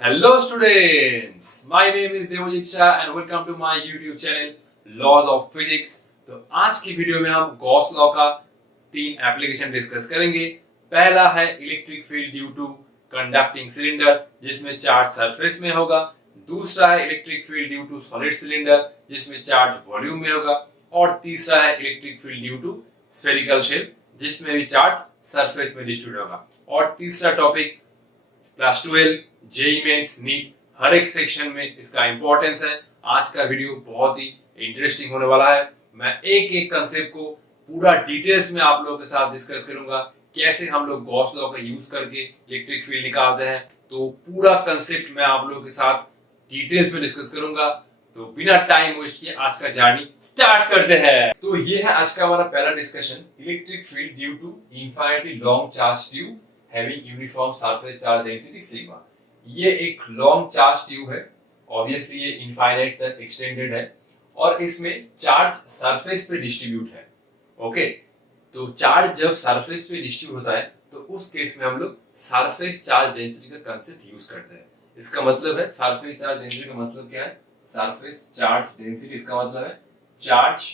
Hello students, my name is Devojit Shah and welcome to my YouTube channel Laws of Physics। तो आज की video में हम Gauss law का तीन एप्लीकेशन डिस्कस करेंगे। पहला है electric field due to conducting cylinder जिसमें चार्ज सरफेस में होगा। दूसरा है electric field due to solid cylinder जिसमें चार्ज वॉल्यूम में होगा। और तीसरा है electric field due to spherical shell जिसमें भी चार्ज सरफेस में डिस्ट्रीब्यूट होगा। और तीसरा topic class 12 JEE mains NEET हर एक सेक्शन में इसका इंपॉर्टेंस है। आज का वीडियो बहुत ही इंटरेस्टिंग होने वाला है। मैं एक एक कंसेप्ट को पूरा डिटेल्स में आप लोगों के साथ डिस्कस करूंगा, कैसे हम लोग गॉस लॉ का यूज करके इलेक्ट्रिक फील्ड निकालते हैं। तो पूरा कंसेप्ट मैं आप लोगों के साथ डिटेल्स में डिस्कस करूंगा। तो बिना टाइम वेस्ट किए आज का जर्नी स्टार्ट करते हैं। तो ये है आज का हमारा पहला discussion, electric field due to infinitely long charge tube having uniform surface charge density sigma. ये एक लॉन्ग चार्ज ट्यूब है, ऑब्वियसली ये इनफाइनाइट तक एक्सटेंडेड है और इसमें चार्ज सरफेस पे डिस्ट्रीब्यूट है। ओके, तो चार्ज जब सरफेस पे डिस्ट्रीब्यूट होता है तो उस केस में हम लोग सरफेस चार्ज डेंसिटी का कंसेप्ट यूज करते हैं। इसका मतलब है सरफेस चार्ज डेंसिटी का मतलब क्या है? सरफेस चार्ज डेंसिटी इसका मतलब है चार्ज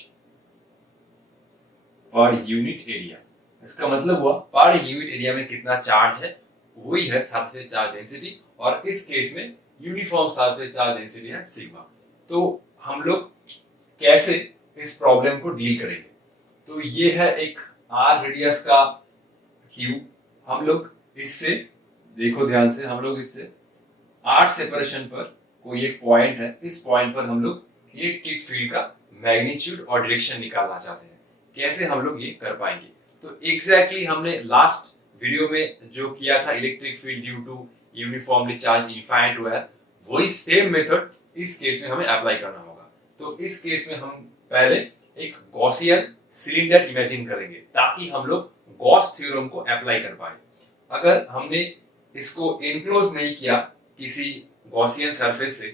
पर यूनिट एरिया। इसका मतलब हुआ पर यूनिट एरिया में कितना चार्ज है, वही है सरफेस चार्ज डेंसिटी। और इस केस में यूनिफॉर्म सरफेस चार्ज डेंसिटी है सिग्मा। तो हम लोग कैसे इस प्रॉब्लम को डील करेंगे? तो ये है एक आर रेडियस का ट्यूब। हम लोग इससे, देखो ध्यान से, हम लोग इससे आर सेपरेशन पर कोई एक पॉइंट है, इस पॉइंट पर हम लोग इलेक्ट्रिक फील्ड का मैग्नीट्यूड और डायरेक्शन निकालना चाहते हैं। कैसे हम लोग ये कर पाएंगे? तो एग्जैक्टली हमने लास्ट वीडियो में जो किया था electric field due to uniformly charge infinite wire, वही सेम मेथड इस केस में हमें अप्लाई करना होगा। तो इस केस में हम पहले एक गॉसियन सिलेंडर इमेजिन करेंगे ताकि हम लोग गॉस थ्योरम को अप्लाई कर पाए। अगर हमने इसको एनक्लोज नहीं किया किसी गॉसियन सरफेस से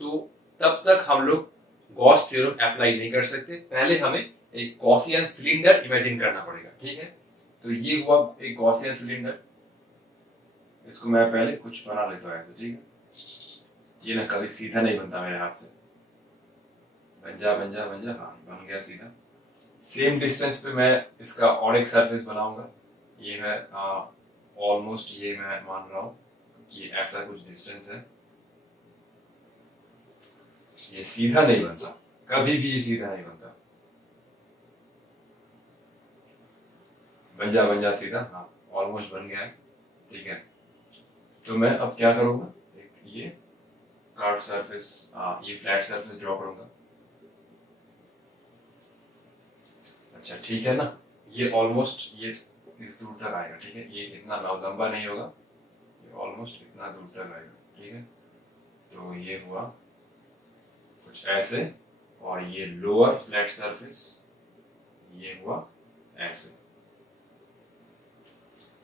तो तब तक हम लोग गॉस थ्योरम अप्लाई नहीं कर सकते। पहले हमें एक गॉसियन सिलेंडर इमेजिन करना पड़ेगा, ठीक है? तो ये हुआ एक गॉसियन सिलेंडर। इसको मैं पहले कुछ बना लेता हूँ ऐसे, ठीक है? ये ना कभी सीधा नहीं बनता मेरे हाथ से। बन जा बन जा बन जा, हाँ बन गया सीधा। सेम डिस्टेंस पे मैं इसका और एक सरफेस बनाऊंगा। ये है ऑलमोस्ट, ये मैं मान रहा हूँ कि ऐसा कुछ डिस्टेंस है। ये सीधा नहीं बनता, कभी भी ये सीधा नहीं बनता। बन जा सीधा, हाँ ऑलमोस्ट बन गया है, ठीक है? तो मैं अब क्या करूंगा, एक ये कर्व सरफेस, ये फ्लैट सरफेस ड्रॉ करूंगा। अच्छा ठीक है ना, ये ऑलमोस्ट ये इस दूर तक आएगा, ठीक है? ये इतना लंबा नहीं होगा, ये ऑलमोस्ट इतना दूर तक आएगा, ठीक है? तो ये हुआ कुछ ऐसे, और ये लोअर फ्लैट सरफेस ये हुआ ऐसे।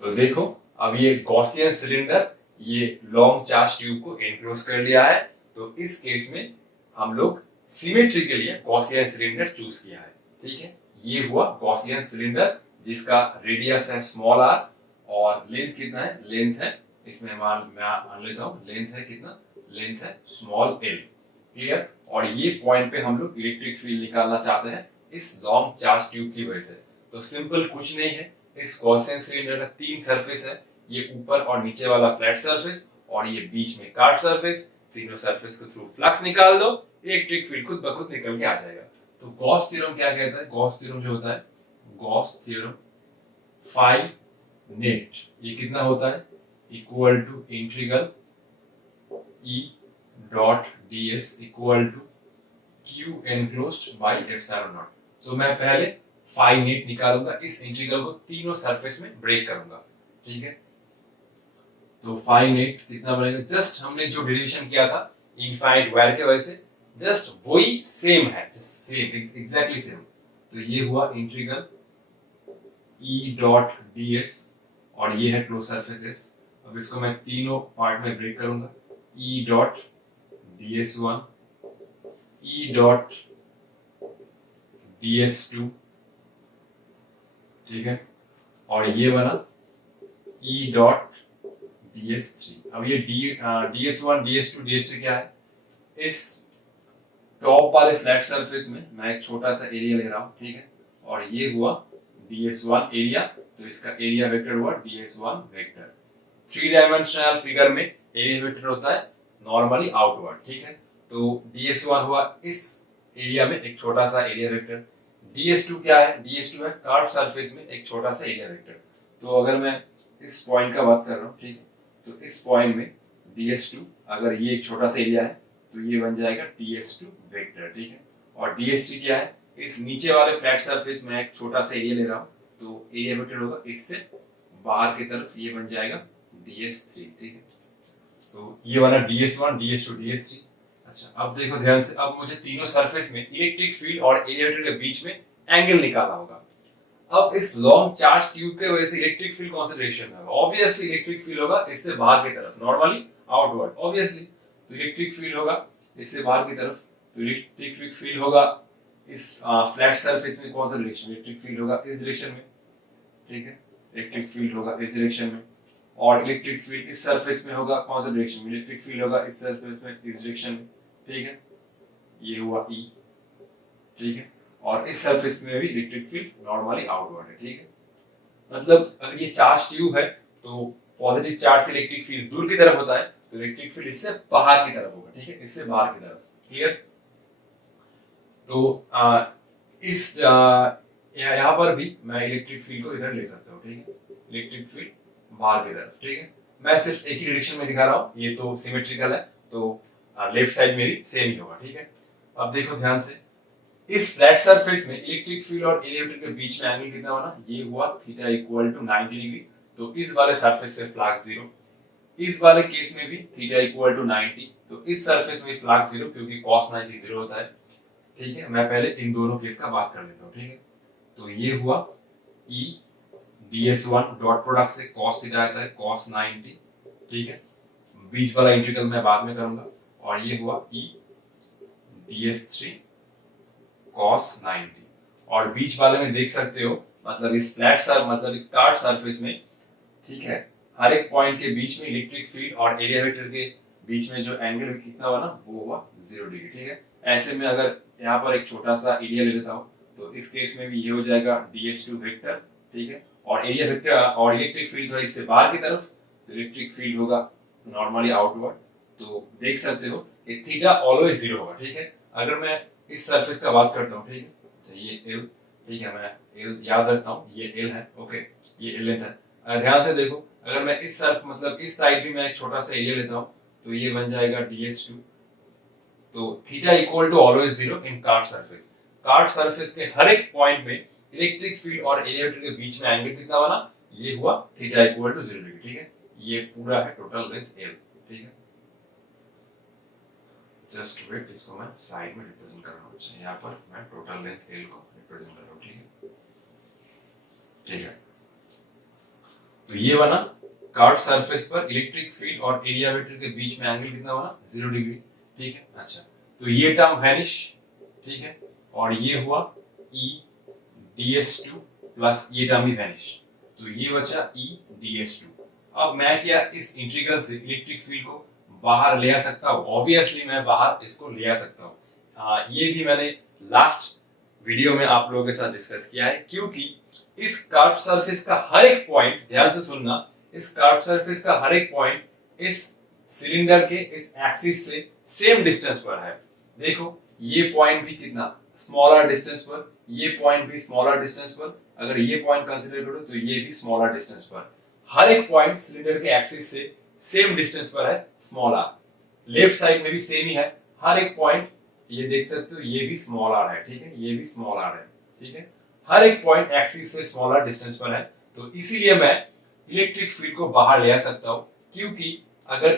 तो देखो अब ये गॉसियन सिलेंडर ये लॉन्ग चार्ज ट्यूब को एनक्लोज कर लिया है। तो इस केस में हम लोग सिमेट्री के लिए गॉसियन सिलेंडर चूज किया है, ठीक है? ये हुआ गॉसियन सिलेंडर जिसका रेडियस है स्मॉल आर और लेंथ कितना है? लेंथ है इसमें मैं मान लेता हूँ, लेंथ है कितना? लेंथ है स्मॉल एल, क्लियर? और ये पॉइंट पे हम लोग इलेक्ट्रिक फील्ड निकालना चाहते हैं इस लॉन्ग चार्ज ट्यूब की वजह से। तो सिंपल कुछ नहीं है, इस गॉसियन सिलेंडर का तीन सरफेस है, ये ऊपर और नीचे वाला फ्लैट सरफेस और ये बीच में कर्व सरफेस। तीनों सरफेस के थ्रू फ्लक्स निकाल दो, इलेक्ट्रिक फील्ड खुद ब खुद निकल के आ जाएगा। तो गॉस थ्योरम क्या कहता है? गॉस थ्योरम जो होता है, गॉस थ्योरम फाई नेट, ये कितना होता है? Equal to integral E dot ds equal to q enclosed by epsilon naught. तो मैं पहले फाई नेट निकालूंगा, इस इंटीग्रल को तीनों सरफेस में ब्रेक करूंगा, ठीक है? तो फाई नेट कितना बनेगा? जस्ट हमने जो डेरिवेशन किया था इनफाइनाइट वायर के वजह से जस्ट वही सेम है, सेम एग्जैक्टली सेम। तो ये हुआ इंटीग्रल ई डॉट ds और ये है क्लोज सरफेसेस। अब इसको मैं तीनों पार्ट में ब्रेक करूंगा, E dot ds1 E dot ds2, ठीक है? और ये बना ई डॉट ds3। अब ये ds1 ds2 ds3 क्या है, इस टॉप वाले फ्लैट सरफेस में मैं एक छोटा सा एरिया ले रहा हूँ, ठीक है, और ये हुआ ds1 एरिया, तो इसका एरिया वेक्टर हुआ ds1 वेक्टर। 3 डायमेंशनल फिगर में एरिया वेक्टर होता है नॉर्मली आउटवर्ड, ठीक है, तो ds1 हुआ इस एरिया में एक छोटा सा एरिया वेक्टर। ds2 क्या है, ds2 है कर्व सरफेस में एक छोटा सा एरिया वेक्टर। तो अगर मैं इस पॉइंट का बात कर रहा हूँ, ठीक है, तो इस पॉइंट में ds2 अगर ये एक छोटा सा एरिया है तो ये बन जाएगा ds2 वेक्टर, ठीक है। और ds3 क्या है, इस नीचे वाले फ्लैट सरफेस में एक छोटा सा एरिया ले रहा हूँ, तो एरिया वेक्टर होगा इससे बाहर की तरफ, ये बन जाएगा ds3, ठीक है। तो ये बना ds1 ds2 ds3। अच्छा अब देखो ध्यान से, अब मुझे तीनों सरफेस में इलेक्ट्रिक फील्ड और एरिया वेक्टर के बीच में एंगल निकालना होगा। अब इस लॉन्ग चार्ज ट्यूब के वजह से इलेक्ट्रिक फील्ड कौन सा डायरेक्शन में होगा, ऑब्वियसली इलेक्ट्रिक फील्ड होगा इससे बाहर की तरफ, नॉर्मली आउटवर्ड ऑब्वियसली। तो इलेक्ट्रिक फील्ड होगा इससे बाहर की तरफ, तो इलेक्ट्रिक फील्ड होगा इस फ्लैट सरफेस में कौन सा डायरेक्शन, इलेक्ट्रिक फील्ड होगा इस डायरेक्शन में, ठीक है, इलेक्ट्रिक फील्ड होगा इस डायरेक्शन में। और इलेक्ट्रिक फील्ड इस सरफेस में होगा कौन सा डायरेक्शन में, इलेक्ट्रिक फील्ड होगा इस सरफेस में इस डायरेक्शन में, ठीक है, ये हुआ ई, ठीक है। और इस सरफेस में भी इलेक्ट्रिक फील्ड नॉर्मली आउटवर्ड है, ठीक है। मतलब अगर ये चार्ज ट्यूब है तो पॉजिटिव चार्ज से इलेक्ट्रिक फील्ड दूर की तरफ होता है, तो इलेक्ट्रिक फील्ड इससे बाहर की तरफ होगा, ठीक है, इससे बाहर की तरफ, क्लियर। तो इस यहाँ पर भी मैं इलेक्ट्रिक फील्ड को इधर ले सकता हूँ, ठीक है, इलेक्ट्रिक फील्ड बाहर की तरफ, ठीक है। मैं सिर्फ एक ही डायरेक्शन में दिखा रहा हूँ, ये तो सिमेट्रिकल है, तो लेफ्ट साइड मेरी सेम ही होगा, ठीक है। अब देखो ध्यान से, इस फ्लैट सरफेस में इलेक्ट्रिक फील्ड और एरिया वेक्टर के बीच में एंगल कितना बना, ये हुआ थीटा इक्वल टू 90 डिग्री। तो इस वाले सरफेस से फ्लक्स 0, इस वाले केस में भी थीटा इक्वल टू 90, तो इस सरफेस में फ्लक्स 0 क्योंकि cos 90 0 होता है, ठीक है। मैं पहले इन दोनों केस का बात कर लेता हूँ, ठीक है। तो ये हुआ E ds1 डॉट प्रोडक्ट से cos थीटा आता है cos 90, ठीक है, बीच वाला इंटीग्रल मैं बाद में करूंगा। और ये हुआ E ds3 cos 90, और बीच वाले में देख सकते हो, मतलब इस फ्लैट मतलब इस कार्ड सरफेस में, ठीक है, हर एक पॉइंट के बीच में इलेक्ट्रिक फील्ड और एरिया वेक्टर के बीच में जो एंगल कितना हुआ ना, वो हुआ 0 डिग्री, ठीक है। ऐसे में अगर यहाँ पर एक छोटा सा एरिया ले लेता हूँ, तो इस केस में भी ये हो जाएगा ds2 वेक्टर, ठीक है, और एरिया वेक्टर और इलेक्ट्रिक फील्ड है इससे बाहर की तरफ, तो इलेक्ट्रिक फील्ड होगा नॉर्मली आउटवर्ड। तो देख सकते हो ये थीटा ऑलवेज 0 होगा, ठीक है। अगर मैं इस सरफेस का बात करता हूँ, ठीक है, अच्छा ये L, ठीक है, मैं L याद रखता हूँ, ये L है, ओके, ये L लेंथ है। ध्यान से देखो, अगर मैं इस सरफ मतलब इस साइड भी मैं एक छोटा सा एरिया लेता हूँ, तो ये बन जाएगा ds2। तो theta equal to always 0 in curved surface. Curved surface के हर एक पॉइंट में इलेक्ट्रिक फील्ड और एरिया वेक्टर के बीच में एंगल कितना बना, ये हुआ थीटा इक्वल टू 0 डिग्री, ठीक है। ये पूरा है टोटल लेंथ L, ठीक है। जस्ट वेट, इसको मैं साइड में रिप्रेजेंट कर रहा हूँ, अच्छा यहाँ पर मैं टोटल लेंथ L को रिप्रेजेंट कर रहा हूँ, ठीक है, ठीक है। तो ये बना कार्ड सरफेस पर इलेक्ट्रिक फील्ड और एरिया वेक्टर के बीच में एंगल कितना बना, 0 डिग्री, ठीक है। अच्छा तो ये टर्म वैनिश, ठीक है, और ये हुआ E ds2 प्लस ये टर्म भी वैनिश, तो ये बचा E ds2। अब मैं क्या इस इंटीग्रल से इलेक्ट्रिक फील्ड को बाहर ले आ सकता हूँ, ऑब्वियसली मैं बाहर इसको ले आ सकता हूँ। ये भी मैंने लास्ट वीडियो में आप लोगों के साथ डिस्कस किया है, क्योंकि इस कर्व सरफेस का हर एक पॉइंट, ध्यान से सुनना, इस कर्व सरफेस का हर एक पॉइंट इस सिलेंडर के इस एक्सिस से सेम डिस्टेंस पर है। देखो ये पॉइंट भी कितना स्मॉलर डिस्टेंस पर, ये पॉइंट भी स्मॉलर डिस्टेंस पर, अगर ये पॉइंट कंसीडर करो तो ये भी स्मॉलर डिस्टेंस पर। हर एक पॉइंट सिलेंडर के एक्सिस से सेम डिस्टेंस पर है, स्मॉलर। लेफ्ट साइड में भी सेम ही है, हर एक पॉइंट ये देख सकते हो, ये भी स्मॉलर है, ठीक है, ये भी स्मॉलर है, ठीक है, हर एक पॉइंट एक्सिस से स्मॉलर डिस्टेंस पर है। तो इसीलिए मैं इलेक्ट्रिक फील्ड को बाहर ले आ सकता हूं, क्योंकि अगर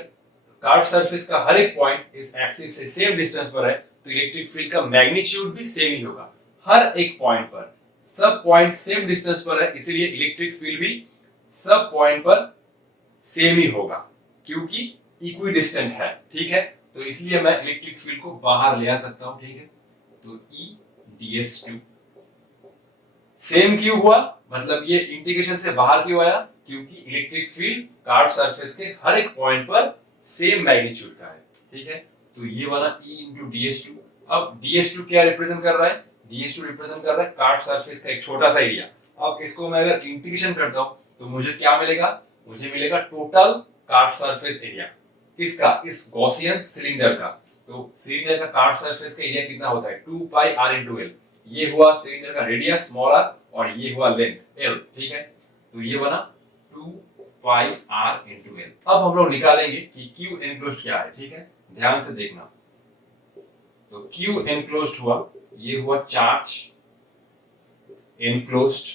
कर्व सरफेस का हर एक पॉइंट इस एक्सिस से सेम डिस्टेंस पर है, तो इलेक्ट्रिक फील्ड का मैग्नीट्यूड भी सेम ही होगा हर एक पॉइंट पर। सब पॉइंट सेम डिस्टेंस पर है, इसीलिए इलेक्ट्रिक फील्ड भी सब पॉइंट पर सेम ही होगा, क्योंकि इक्विडिस्टेंट है, ठीक है। तो इसलिए मैं इलेक्ट्रिक फील्ड को बाहर ले आ सकता हूं, ठीक है। तो E ds2 सेम क्यों हुआ, मतलब ये इंटीग्रेशन से बाहर क्यों आया, क्योंकि इलेक्ट्रिक फील्ड कार्व सरफेस के हर एक पॉइंट पर सेम मैग्नीट्यूड का है, ठीक है। तो ये बना E इंटू ds2। अब ds2 क्या रिप्रेजेंट कर रहा है? ds2 रिप्रेजेंट कर रहा है कार्व सरफेस का एक छोटा सा एरिया। अब इसको मैं अगर इंटीग्रेशन करता हूं तो मुझे क्या मिलेगा? मुझे मिलेगा टोटल कार्व सरफेस एरिया। किसका? इस गॉसियन सिलेंडर का। तो सिलेंडर का कार्व सरफेस का एरिया कितना होता है? 2 पाई r into l। ये हुआ सिलेंडर का रेडियस स्मॉल r और ये हुआ लेंथ l, ठीक है। तो ये बना 2 पाई r into l। अब हम लोग निकालेंगे कि Q enclosed क्या है, ठीक है। ध्यान से देखना। तो Q enclosed हुआ, ये हुआ charge enclosed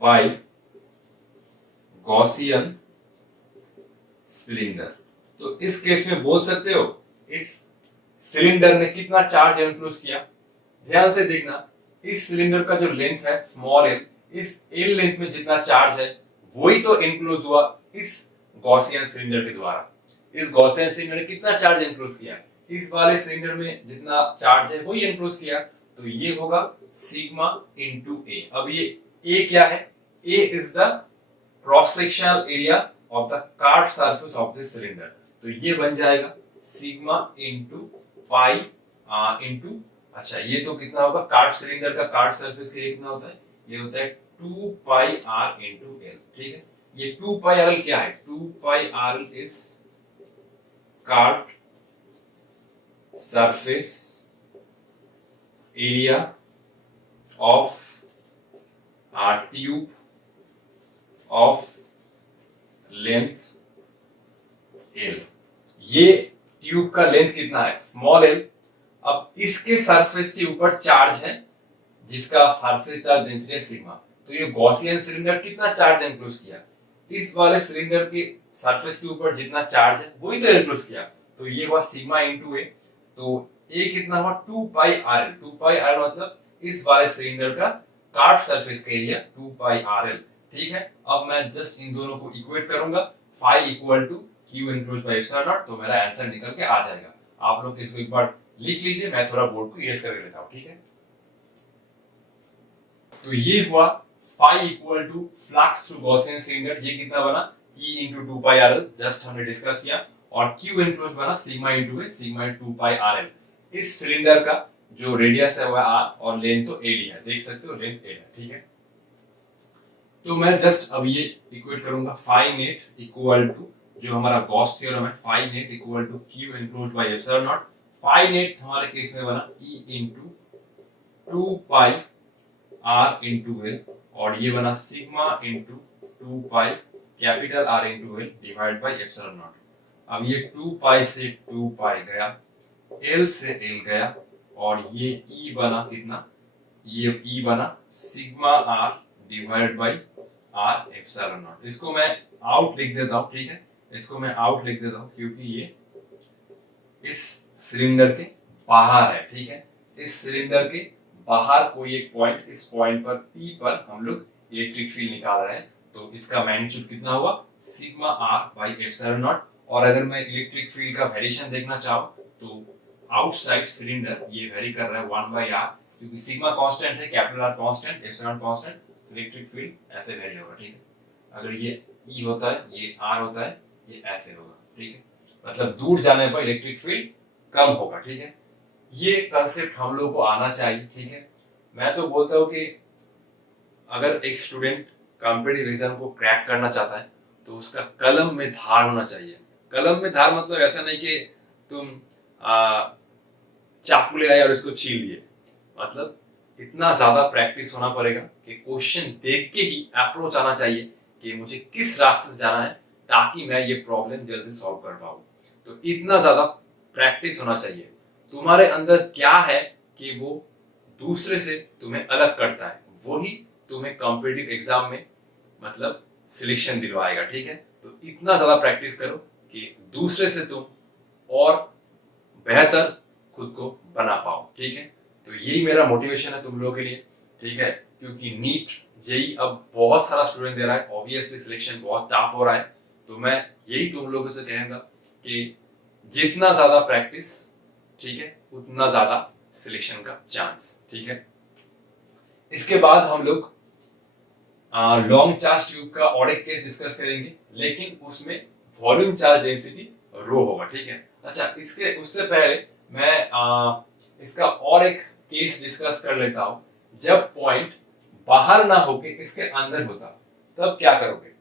by Gaussian cylinder. तो इस केस में बोल सकते हो इस सिलेंडर ने कितना चार्ज एनक्लोज किया। ध्यान से देखना, इस सिलेंडर का जो लेंथ है स्मॉल l, इस l लेंथ में जितना चार्ज है वही तो एनक्लोज हुआ इस गॉसियन सिलेंडर के द्वारा। इस गॉसियन सिलेंडर ने कितना चार्ज एनक्लोज किया? इस वाले सिलेंडर में जितना चार्ज है वही एनक्लोज किया। तो ये होगा सिग्मा इनटू a। अब ये a क्या है? a is the cross sectional area of the curve surface of this cylinder. तो ये बन जाएगा सिग्मा इनटू पाई इनटू, अच्छा ये तो कितना होगा? कार्व सिलेंडर का कार्व सरफेस एरिया कितना होता है? ये होता है 2 पाई r इनटू l, ठीक है। ये 2 पाई r क्या है? 2 pi r is curve surface area of tube of length l। ये ट्यूब का लेंथ कितना है? Small l। अब इसके सरफेस के ऊपर चार्ज है जिसका सरफेस चार्ज डेंसिटी है सिग्मा। तो ये गॉसियन सिलेंडर कितना चार्ज एनक्लोज किया? इस वाले सिलेंडर के सरफेस के ऊपर जितना चार्ज है वही तो एनक्लोज किया। तो ये हुआ सिग्मा इनटू a। तो a कितना हुआ? 2 पाई r। 2 पाई r मतलब इस वाले सिलेंडर का कार्व सरफेस का एरिया 2 पाई rl, ठीक है। अब मैं जस्ट इन दोनों को इक्वेट करूंगा, phi equal to Q enclosed by epsilon naught, तो मेरा आंसर निकल के आ जाएगा। आप लोग इसको एक बार लिख लीजिए, मैं थोड़ा बोर्ड को इरेज करके लेता हूं, ठीक है। तो ये हुआ phi equal to flux through Gaussian cylinder. ये कितना बना? E into 2 pi RL, just हमने डिस्कस किया। और Q enclosed बना sigma into a, sigma 2 pi RL। इस सिलेंडर का जो रेडियस है वो है r और लेंथ तो l है, देख सकते हो लेंथ l है, ठीक है। तो मैं जस्ट अब ये इक्वेट करूंगा, फाई नेट इक्वल टू जो हमारा गॉस थ्योरम है, phi net equal to Q enclosed by epsilon naught। Phi net हमारे केस में बना E into 2 pi R into L और ये बना sigma into 2 pi capital R into L divide by epsilon naught। अब ये 2 pi से 2 pi गया, L से L गया और ये E बना कितना? ये E बना sigma R divide by R epsilon naught। इसको मैं आउट लिख देता हूँ, ठीक है। इसको मैं आउट लिख देता हूँ क्योंकि ये इस सिलेंडर के बाहर है, ठीक है। इस सिलेंडर के बाहर कोई एक पॉइंट, इस पॉइंट पर P पर हम लोग इलेक्ट्रिक फील्ड निकाल रहे हैं। तो इसका मैग्नीट्यूड कितना हुआ? Sigma R by epsilon not. और अगर मैं इलेक्ट्रिक फील्ड का वेरिएशन देखना चाहूँ तो आउटसाइड सिलेंडर ये वेरी कर रहा है 1 बाई r, क्योंकि सिग्मा कांस्टेंट है, capital R constant, epsilon constant, electric field ऐसे वेरी होगा, ठीक है। अगर ये E होता है, ये R होता है, ये ऐसे होगा, ठीक है। मतलब दूर जाने पर इलेक्ट्रिक फील्ड कम होगा, ठीक है। ये कंसेप्ट हम लोगों को आना चाहिए, ठीक है। मैं तो बोलता हूँ कि अगर एक स्टूडेंट कॉम्पिटिटिव एग्जाम को क्रैक करना चाहता है तो उसका कलम में धार होना चाहिए। कलम में धार मतलब ऐसा नहीं कि तुम चाकू ले आए और इसको छील दिए, मतलब इतना ज्यादा प्रैक्टिस होना पड़ेगा कि क्वेश्चन देख के ही अप्रोच आना चाहिए कि मुझे किस रास्ते से जाना है ताकि मैं ये प्रॉब्लम जल्दी सॉल्व कर पाऊं। तो इतना ज्यादा प्रैक्टिस होना चाहिए। तुम्हारे अंदर क्या है कि वो दूसरे से तुम्हें अलग करता है, वही तुम्हें कॉम्पिटिटिव एग्जाम में मतलब सिलेक्शन दिलवाएगा, ठीक है। तो इतना ज्यादा प्रैक्टिस करो कि दूसरे से तुम और बेहतर खुद को बना पाओ, ठीक है। तो यही मेरा मोटिवेशन है तुम लोगों के लिए, ठीक है। क्योंकि नीट जेई अब बहुत सारा स्टूडेंट दे रहा है, ऑब्वियसली सिलेक्शन बहुत टफ हो रहा है। तो मैं यही तुम लोगों से कहूंगा कि जितना ज्यादा प्रैक्टिस, ठीक है, उतना ज्यादा सिलेक्शन का चांस, ठीक है। इसके बाद हम लोग लॉन्ग चार्ज ट्यूब का और एक केस डिस्कस करेंगे, लेकिन उसमें वॉल्यूम चार्ज डेंसिटी रो होगा, ठीक है। अच्छा, इसके उससे पहले मैं इसका और एक केस डिस्कस कर लेता हूं। जब पॉइंट बाहर ना होके इसके अंदर होता, तब क्या करोगे।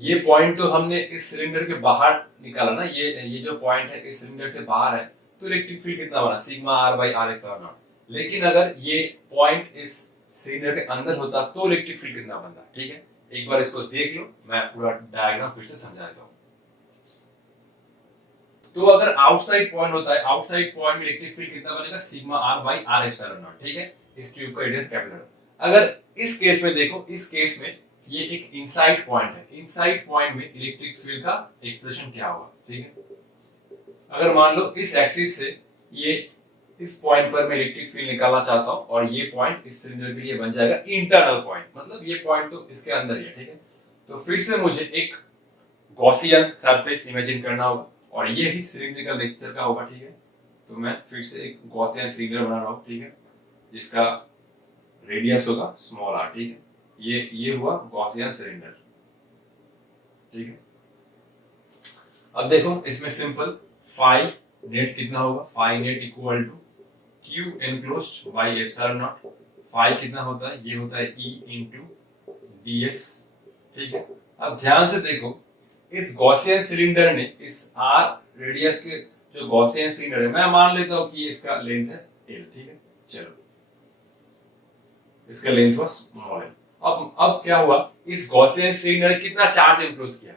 ये पॉइंट तो हमने इस सिलेंडर के बाहर निकाला ना, ये जो पॉइंट है इस सिलेंडर से बाहर है, तो इलेक्ट्रिक फील्ड कितना बना, sigma R by R F R naught. लेकिन अगर ये पॉइंट इस सिलेंडर के अंदर होता तो इलेक्ट्रिक फील्ड कितना बनता, ठीक है। एक बार इसको देख लो, मैं पूरा डायग्राम फिर से समझा देता हूं। तो अगर आउटसाइड पॉइंट होता है, आउटसाइड पॉइंट में इलेक्ट्रिक फील्ड कितना बनेगा, sigma R by R epsilon naught, ठीक है। इस ट्यूब का रेडियस कैपिटल। अगर इस केस में देखो, इस केस में ये एक इनसाइड पॉइंट है, इनसाइड पॉइंट में इलेक्ट्रिक फील्ड का एक्सप्रेशन क्या होगा, ठीक है। अगर मान लो इस एक्सिस से ये इस पॉइंट पर मैं इलेक्ट्रिक फील्ड निकालना चाहता हूं, और ये पॉइंट इस सिलेंडर के लिए बन जाएगा इंटरनल पॉइंट, मतलब ये पॉइंट तो इसके अंदर ही है, ठीक है। तो फिर से मुझे एक गॉसियन सरफेस इमेजिन करना होगा, और ये ही सिलिंड्रिकल नेचर का होगा, ठीक है। तो मैं फिर से एक गॉसियन सिलेंडर बना रहा हूं, ठीक है, जिसका रेडियस होगा स्मॉल आर, ठीक है। ये हुआ गॉसियन सिलेंडर, ठीक है। अब देखो इसमें सिंपल फाई नेट कितना होगा, phi net equal to Q enclosed by epsilon naught. Phi कितना होता है, ये होता है ई इनटू डीएस, ठीक है। अब ध्यान से देखो, इस गॉसियन सिलेंडर ने इस आर रेडियस के जो गॉसियन सिलेंडर है, मैं मान लेता हूं कि इसका लेंथ है एल, ठीक है। चलो, इसका लेंथ वाज स्मॉल एल। अब क्या हुआ, इस गॉसियन सिलेंडर ने कितना चार्ज इनक्लोज किया,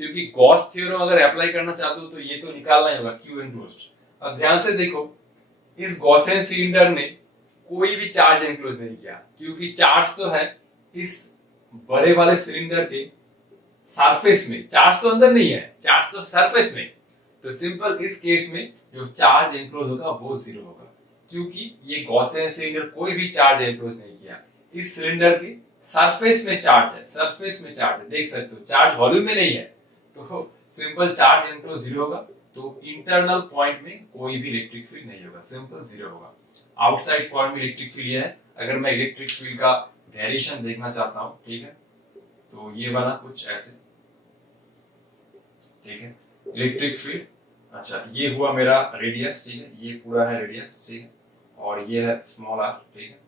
क्योंकि गॉस थ्योरम अगर अप्लाई करना चाहते हो तो ये तो निकालना ही होगा, क्यू इनक्लोज्ड। अब ध्यान से देखो, इस गॉसियन सिलेंडर ने कोई भी चार्ज इनक्लोज नहीं किया, क्योंकि चार्ज तो है इस बड़े वाले सिलेंडर के सरफेस में, चार्ज तो अंदर नहीं है, चार्ज तो सरफेस में। तो सिंपल इस केस में जो चार्ज इनक्लोज होगा वो जीरो होगा, क्योंकि ये गॉसियन सिलेंडर कोई भी चार्ज इनक्लोज नहीं किया। इस सिलेंडर के सरफेस में चार्ज है, सरफेस में चार्ज है, देख सकते हो, चार्ज वॉल्यूम में नहीं है। तो सिंपल चार्ज इनक्लोज जीरो होगा, तो इंटरनल पॉइंट में कोई भी इलेक्ट्रिक फील्ड नहीं होगा, सिंपल जीरो होगा। आउटसाइड पॉइंट में इलेक्ट्रिक फील्ड ये है। अगर मैं इलेक्ट्रिक फील्ड का वेरिएशन देखना चाहता हूं, ठीक है, तो ये बना कुछ ऐसे, ठीक है, इलेक्ट्रिक फील्ड। अच्छा, ये हुआ मेरा रेडियस, ठीक है, ये पूरा है रेडियस, ठीक है, और ये है स्मॉल आर, ठीक है।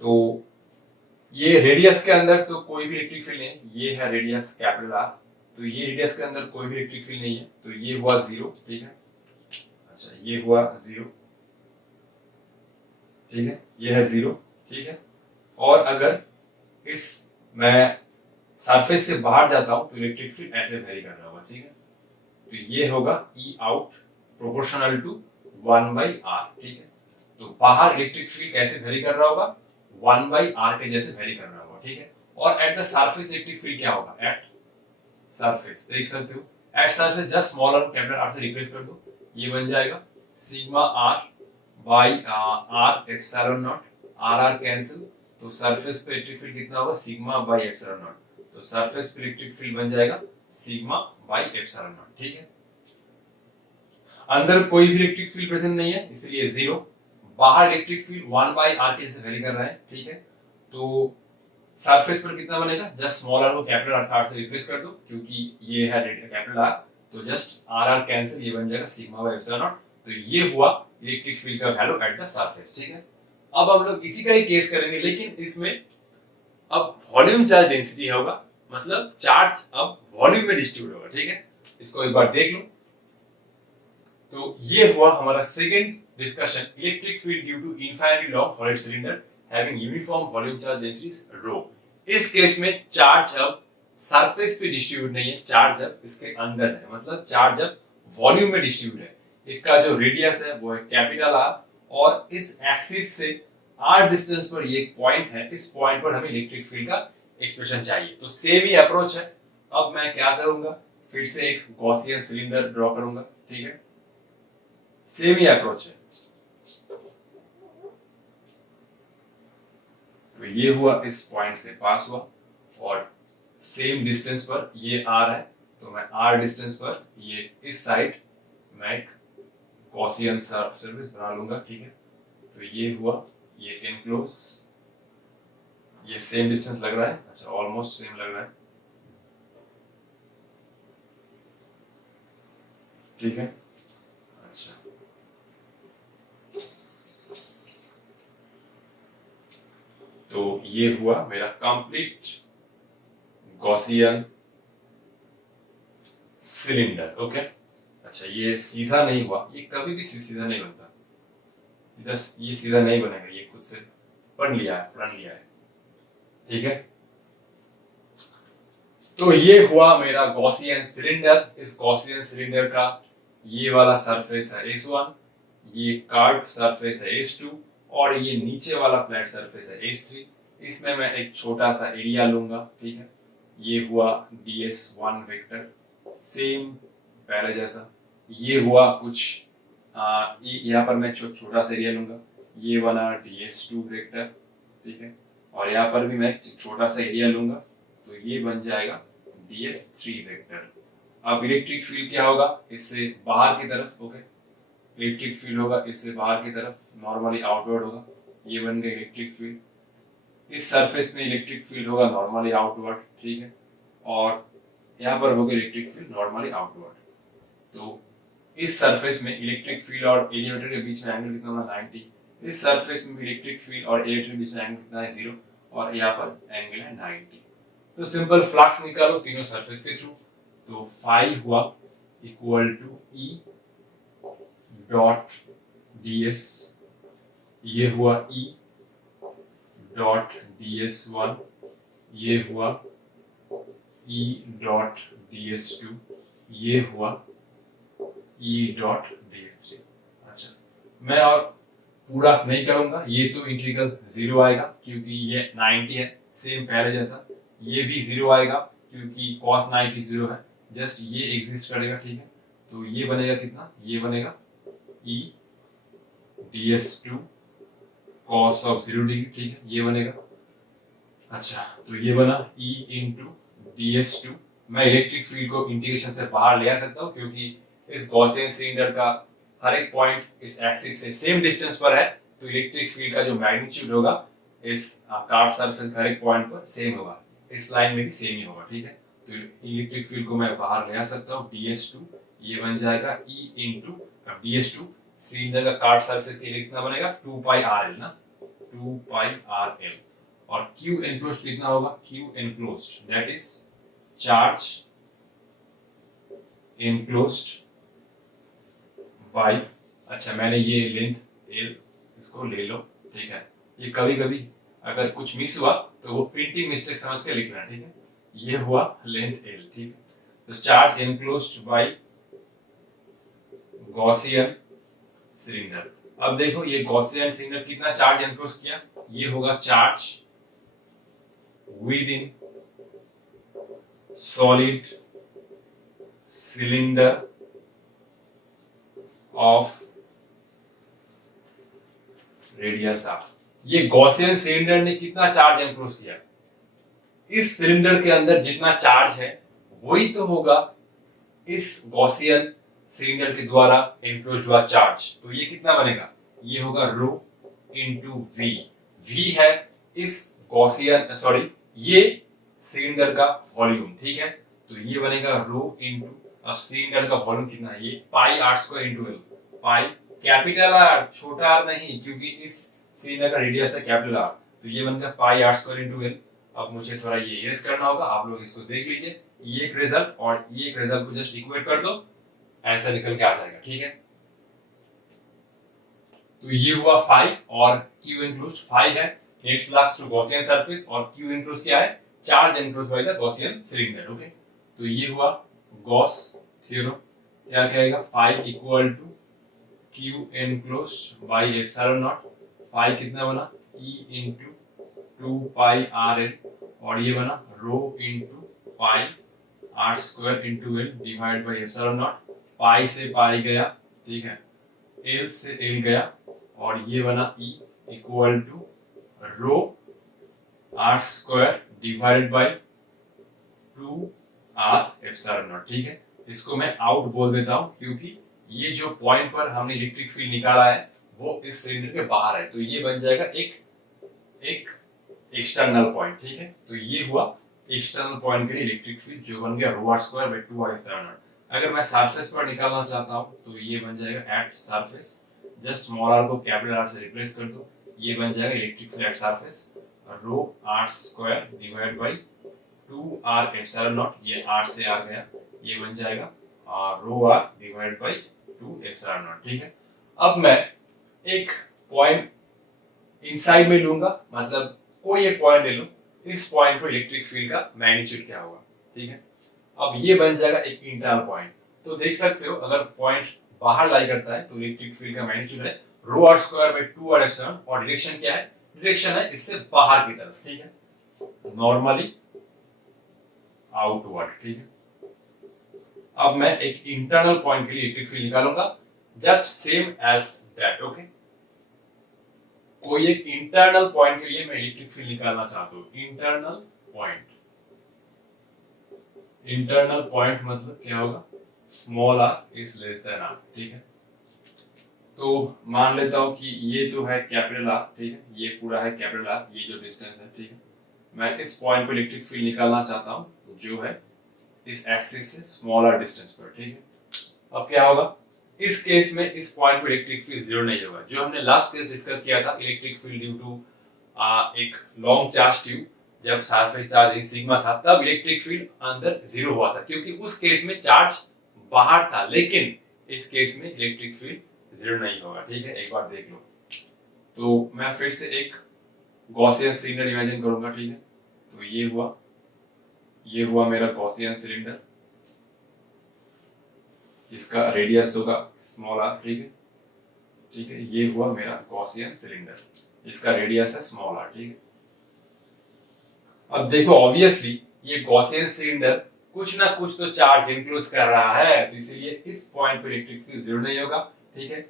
तो ये रेडियस के अंदर तो कोई भी इलेक्ट्रिक फील्ड नहीं, ये है रेडियस कैपिटल आर, तो ये रेडियस के अंदर कोई भी इलेक्ट्रिक फील्ड नहीं है, तो ये हुआ जीरो, ठीक है। अच्छा, ये हुआ जीरो, ठीक है, ये है जीरो, ठीक है। और अगर इस मैं सरफेस से बाहर जाता हूं तो इलेक्ट्रिक फील्ड ऐसे वेरी कर रहा होगा, ठीक है। तो ये होगा ई आउट प्रोपोर्शनल टू 1/r, ठीक है। तो बाहर इलेक्ट्रिक फील्ड कैसे वेरी कर रहा होगा, 1/r के जैसे वेरी कर रहा होगा, ठीक है। और at the surface electric field क्या होगा, एट सरफेस, देख सकते हो, at surface just smaller capital R से रिप्लेस कर दो, ये बन जाएगा sigma R by R epsilon naught, R R cancel, तो सरफेस पे इलेक्ट्रिक फील्ड कितना होगा, सिग्मा बाई एप्सिलॉन नॉट। तो सरफेस पे इलेक्ट्रिक फील्ड बन जाएगा सिग्मा बाई एप्सिलॉन नॉट, ठीक है। अंदर कोई भी इलेक्ट्रिक फील्ड प्रेजेंट नहीं है, इसलिए जीरो। बाहर इलेक्ट्रिक फील्ड 1/r के जैसे वेरी कर रहा है, ठीक है। तो सरफेस पर कितना बनेगा, जस्ट स्मॉल आर को कैपिटल आर से रिप्लेस कर दो, क्योंकि ये है कैपिटल आर, तो जस्ट आर आर कैंसिल, ये बन जाएगा सिग्मा बाई एप्सिलॉन नॉट। तो ये हुआ इलेक्ट्रिक फील्ड का वैल्यू एट द सरफेस, ठीक है। अब हम लोग इसी का ही केस करेंगे, लेकिन इसमें अब वॉल्यूम चार्ज डेंसिटी होगा, मतलब चार्ज अब वॉल्यूम में डिस्ट्रीब्यूट होगा, ठीक है। इसको एक बार देख लो। तो ये हुआ हमारा second discussion, electric field due to infinitely long solid cylinder having uniform volume charge densities rho. इस केस में चार्ज अब सरफेस पे डिस्ट्रीब्यूट नहीं है, चार्ज अब इसके अंदर है, मतलब चार्ज अब वॉल्यूम में डिस्ट्रीब्यूट है। इसका जो रेडियस है वो है कैपिटल आर, और इस एक्सिस से आर डिस्टेंस पर ये एक पॉइंट है, इस पॉइंट पर हमें इलेक्ट्रिक फील्ड का एक्सप्रेशन चाहिए। तो सेम ही अप्रोच है। अब मैं क्या करूंगा, फिर से एक गॉसियन सिलेंडर ड्रॉ करूंगा, ठीक है, सेम ही अप्रोच है। तो ये हुआ, इस पॉइंट से पास हुआ, और सेम डिस्टेंस पर ये आर है, तो मैं आर डिस्टेंस पर ये इस साइड मैं एक गॉसियन सरफेस बना लूंगा, ठीक है। तो ये हुआ, ये इनक्लोज, ये सेम डिस्टेंस लग रहा है, अच्छा ऑलमोस्ट सेम लग रहा है, ठीक है। अच्छा तो ये हुआ मेरा कंप्लीट गॉसियन सिलेंडर, ओके। अच्छा ये सीधा नहीं हुआ, ये कभी भी सीधा नहीं बनता, इधर ये सीधा नहीं बनेगा, ये खुद से बन लिया है, बन लिया है, ठीक है। तो ये हुआ मेरा गॉसियन सिलेंडर। इस गॉसियन सिलेंडर का ये वाला सरफेस है S1, ये कार्व सरफेस है S2 और ये नीचे वाला फ्लैट सरफेस है S3। इसमें मैं एक छोटा सा एरिया लूंगा, ठीक है। ये हुआ ds1 वेक्टर, सेम पहले जैसा। ये हुआ कुछ यहाँ पर मैं छोटा सा एरिया लूंगा, ये बना ds2 वेक्टर, ठीक है। और यहाँ पर भी मैं छोटा सा एरिया लूंगा, तो ये बन जाएगा ds3 वेक्टर। अब इलेक्ट्रिक फील्ड क्या होगा, इससे बाहर की तरफ, ओके। इलेक्ट्रिक फील्ड होगा इससे बाहर की तरफ, नॉर्मली आउटवर्ड होगा, ये बन गया इलेक्ट्रिक फील्ड। इस सरफेस में इलेक्ट्रिक फील्ड होगा नॉर्मली आउटवर्ड, ठीक है। और यहाँ पर होगा इलेक्ट्रिक फील्ड नॉर्मली आउटवर्ड। तो इस सरफेस में इलेक्ट्रिक फील्ड और एलिमेंटर के बीच में एंगल कितना होगा 90। इस सरफेस में इलेक्ट्रिक फील्ड और एलिमेंटर के बीच में एंगल कितना है 0 और यहाँ पर एंगल है 90। तो सिंपल फ्लक्स निकालो तीनों सरफेस के थ्रू, तो फाई हुआ equal to E dot ds, ये हुआ E डॉट ds1, ये हुआ E डॉट ds2, ये हुआ E डॉट ds3। अच्छा मैं और पूरा नहीं करूंगा, ये तो इंटीग्रल 0 आएगा क्योंकि ये 90 है, सेम पहले जैसा। ये भी 0 आएगा क्योंकि cos 90 0 है, जस्ट ये एग्जिस्ट करेगा, ठीक है। तो ये बनेगा कितना, ये बनेगा E ds2 cos of 0 degree, ठीक है, ये बनेगा। अच्छा तो ये बना E इंटू ds2। मैं इलेक्ट्रिक फील्ड को इंटीग्रेशन से बाहर ले आ सकता हूँ क्योंकि इस गॉसियन सिलेंडर का हर एक पॉइंट इस एक्सिस से सेम डिस्टेंस पर है, तो इलेक्ट्रिक फील्ड का जो मैग्नीट्यूड होगा इस कार्व सरफेस के हर एक पॉइंट पर सेम होगा, इस लाइन में भी सेम ही होगा, ठीक है। तो इलेक्ट्रिक फील्ड को मैं बाहर ले आ सकता हूँ, ds2 ये बन जाएगा E इंटू ds2 सिलेंडर का कार्व सरफेस के लिए कितना बनेगा 2 पाई RL ना, 2 पाई RL। और Q enclosed कितना होगा, Q enclosed that is charge enclosed by, अच्छा मैंने ये लेंथ L इसको ले लो, ठीक है। ये कभी कभी अगर कुछ मिस हुआ तो वो प्रिंटिंग मिस्टेक समझ के लिखना, ठीक है। ये हुआ लेंथ L, ठीक है। तो charge enclosed by Gaussian cylinder. अब देखो ये गॉसियन सिलेंडर कितना चार्ज एनक्लोज किया, ये होगा charge with in solid cylinder of radius r। ये गॉसियन सिलेंडर ने कितना चार्ज एनक्लोज किया, इस सिलेंडर के अंदर जितना चार्ज है वही तो होगा इस गॉसियन सिलेंडर के द्वारा एनक्लोज हुआ चार्ज। तो ये कितना बनेगा, ये होगा रो इंटू वी। वी है इस गॉसियन सॉरी ये सिलेंडर का वॉल्यूम, ठीक है। तो ये बनेगा रो इंटू, अब सिलेंडर का वॉल्यूम कितना है, ये pi R square into L. Pi capital R, छोटा आर नहीं, क्योंकि इस सिलेंडर का रेडियस है कैपिटल आर, तो ये बनकर पाई आर स्क्वायर इंटू एल। अब मुझे थोड़ा ये इरेज करना होगा, आप लोग इसको देख लीजिए, ये एक रिजल्ट और ये एक रिजल्ट को जस्ट इक्वेट कर दो, आंसर निकल के आ जाएगा, ठीक है। तो ये हुआ फाई और Q enclosed फाई है net flux through Gaussian surface और Q enclosed क्या है, charge enclosed by the Gaussian cylinder, okay. तो ये हुआ गॉस थ्योरम, क्या कहेगा phi equal to Q enclosed by epsilon naught. Phi कितना बना E इंटू 2 पाई RL और ये बना rho into pi R square into L divide by epsilon naught. Pi से पाई गया, ठीक है, एल से एल गया और ये बना E equal to rho R square divided by 2r epsilon naught, ठीक है। इसको मैं आउट बोल देता हूं क्योंकि ये जो पॉइंट पर हमने इलेक्ट्रिक फील्ड निकाला है वो इस सिलेंडर के बाहर है, तो ये बन जाएगा एक एक्सटर्नल पॉइंट, ठीक है। तो ये हुआ एक्सटर्नल पॉइंट के लिए इलेक्ट्रिक फील्ड जो बन गया rho R square by 2 R epsilon naught. अगर मैं सरफेस पर निकालना चाहता हूँ तो ये बन जाएगा at surface, just small R को कैपिटल आर से रिप्लेस कर दो, ये बन जाएगा electric field at surface rho R square divide by 2 R epsilon naught, ये आर से आ गया, ये बन जाएगा rho R divide by 2 epsilon naught, ठीक है। अब मैं एक पॉइंट इनसाइड में लूंगा, मतलब कोई एक पॉइंट ले लूं, इस पॉइंट पर इलेक्ट्रिक फील्ड का मैग्नीट्यूड क्या होगा, ठीक है। अब ये बन जाएगा एक इंटरनल पॉइंट। तो देख सकते हो अगर पॉइंट बाहर लाई करता है तो इलेक्ट्रिक फील्ड का मैग्नीट्यूड है rho R square by 2 R epsilon, और डायरेक्शन क्या है, डायरेक्शन है इससे बाहर की तरफ, ठीक है, नॉर्मली आउटवर्ड, ठीक है। अब मैं एक इंटरनल पॉइंट के लिए इलेक्ट्रिक फील्ड निकालूंगा, just same as that, okay. कोई एक इंटरनल पॉइंट के लिए मैं इलेक्ट्रिक फील्ड निकालना चाहता हूं, इंटरनल पॉइंट, इंटरनल पॉइंट मतलब क्या होगा, small r is less than R, ठीक है। तो मान लेता हूं कि ये तो है कैपिटल आर, ठीक है, ये पूरा है कैपिटल आर, ये जो डिस्टेंस है, ठीक है। मैं इस पॉइंट पर इलेक्ट्रिक फील्ड निकालना चाहता हूं जो है इस एक्सिस से स्मॉल आर डिस्टेंस पर, ठीक है। अब क्या होगा, इस केस में इस पॉइंट पर इलेक्ट्रिक फील्ड जीरो नहीं होगा। जो हमने लास्ट केस डिस्कस किया था इलेक्ट्रिक फील्ड ड्यू टू एक लॉन्ग चार्ज ट्यूब, जब सरफेस चार्ज सिग्मा था तब इलेक्ट्रिक फील्ड अंदर जीरो हुआ था, क्योंकि उस केस में चार्ज बाहर था, लेकिन इस केस में इलेक्ट्रिक फील्ड जीरो नहीं होगा, ठीक है। एक बार देख लो, तो मैं फिर से एक गॉसियन सिलेंडर इमेजिन करूंगा, ठीक है। तो ये हुआ मेरा गॉसियन सिलेंडर जिसका रेडियस होगा स्मॉल आर, ठीक है, ठीक है। ये हुआ मेरा गॉसियन सिलेंडर जिसका रेडियस है स्मॉल आर, ठीक है। अब देखो ऑब्वियसली ये गॉसियन सिलेंडर कुछ ना कुछ तो चार्ज इंक्लूड कर रहा है, तो इसीलिए इस पॉइंट पर इलेक्ट्रिक फील्ड जीरो नहीं होगा, ठीक है।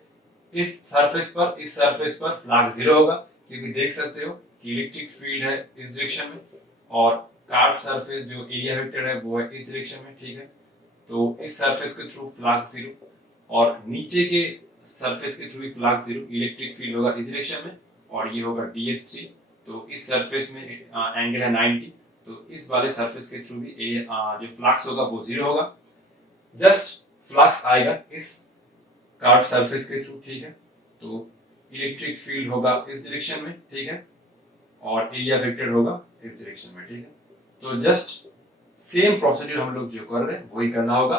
इस सरफेस पर फ्लक्स जीरो होगा, क्योंकि देख सकते हो कि इलेक्ट्रिक फील्ड है इस डायरेक्शन में और कार्व सरफेस जो एरिया वेक्टर है वो है इस डायरेक्शन में, ठीक है। तो इस सरफेस के थ्रू फ्लक्स जीरो, और नीचे के सरफेस के through flux zero, electric field होगा इस डायरेक्शन में और ये होगा ds3। तो इस सरफेस में एंगल है 90, तो इस वाले सरफेस के थ्रू भी जो फ्लक्स होगा वो जीरो होगा, जस्ट फ्लक्स आएगा इस कार्व सरफेस के थ्रू, ठीक है। तो इलेक्ट्रिक फील्ड होगा इस डायरेक्शन में, ठीक है, और एरिया वेक्टर होगा इस डायरेक्शन में, ठीक है। तो जस्ट सेम प्रोसीड्यूर हम लोग जो कर रहे हैं वही करना होगा,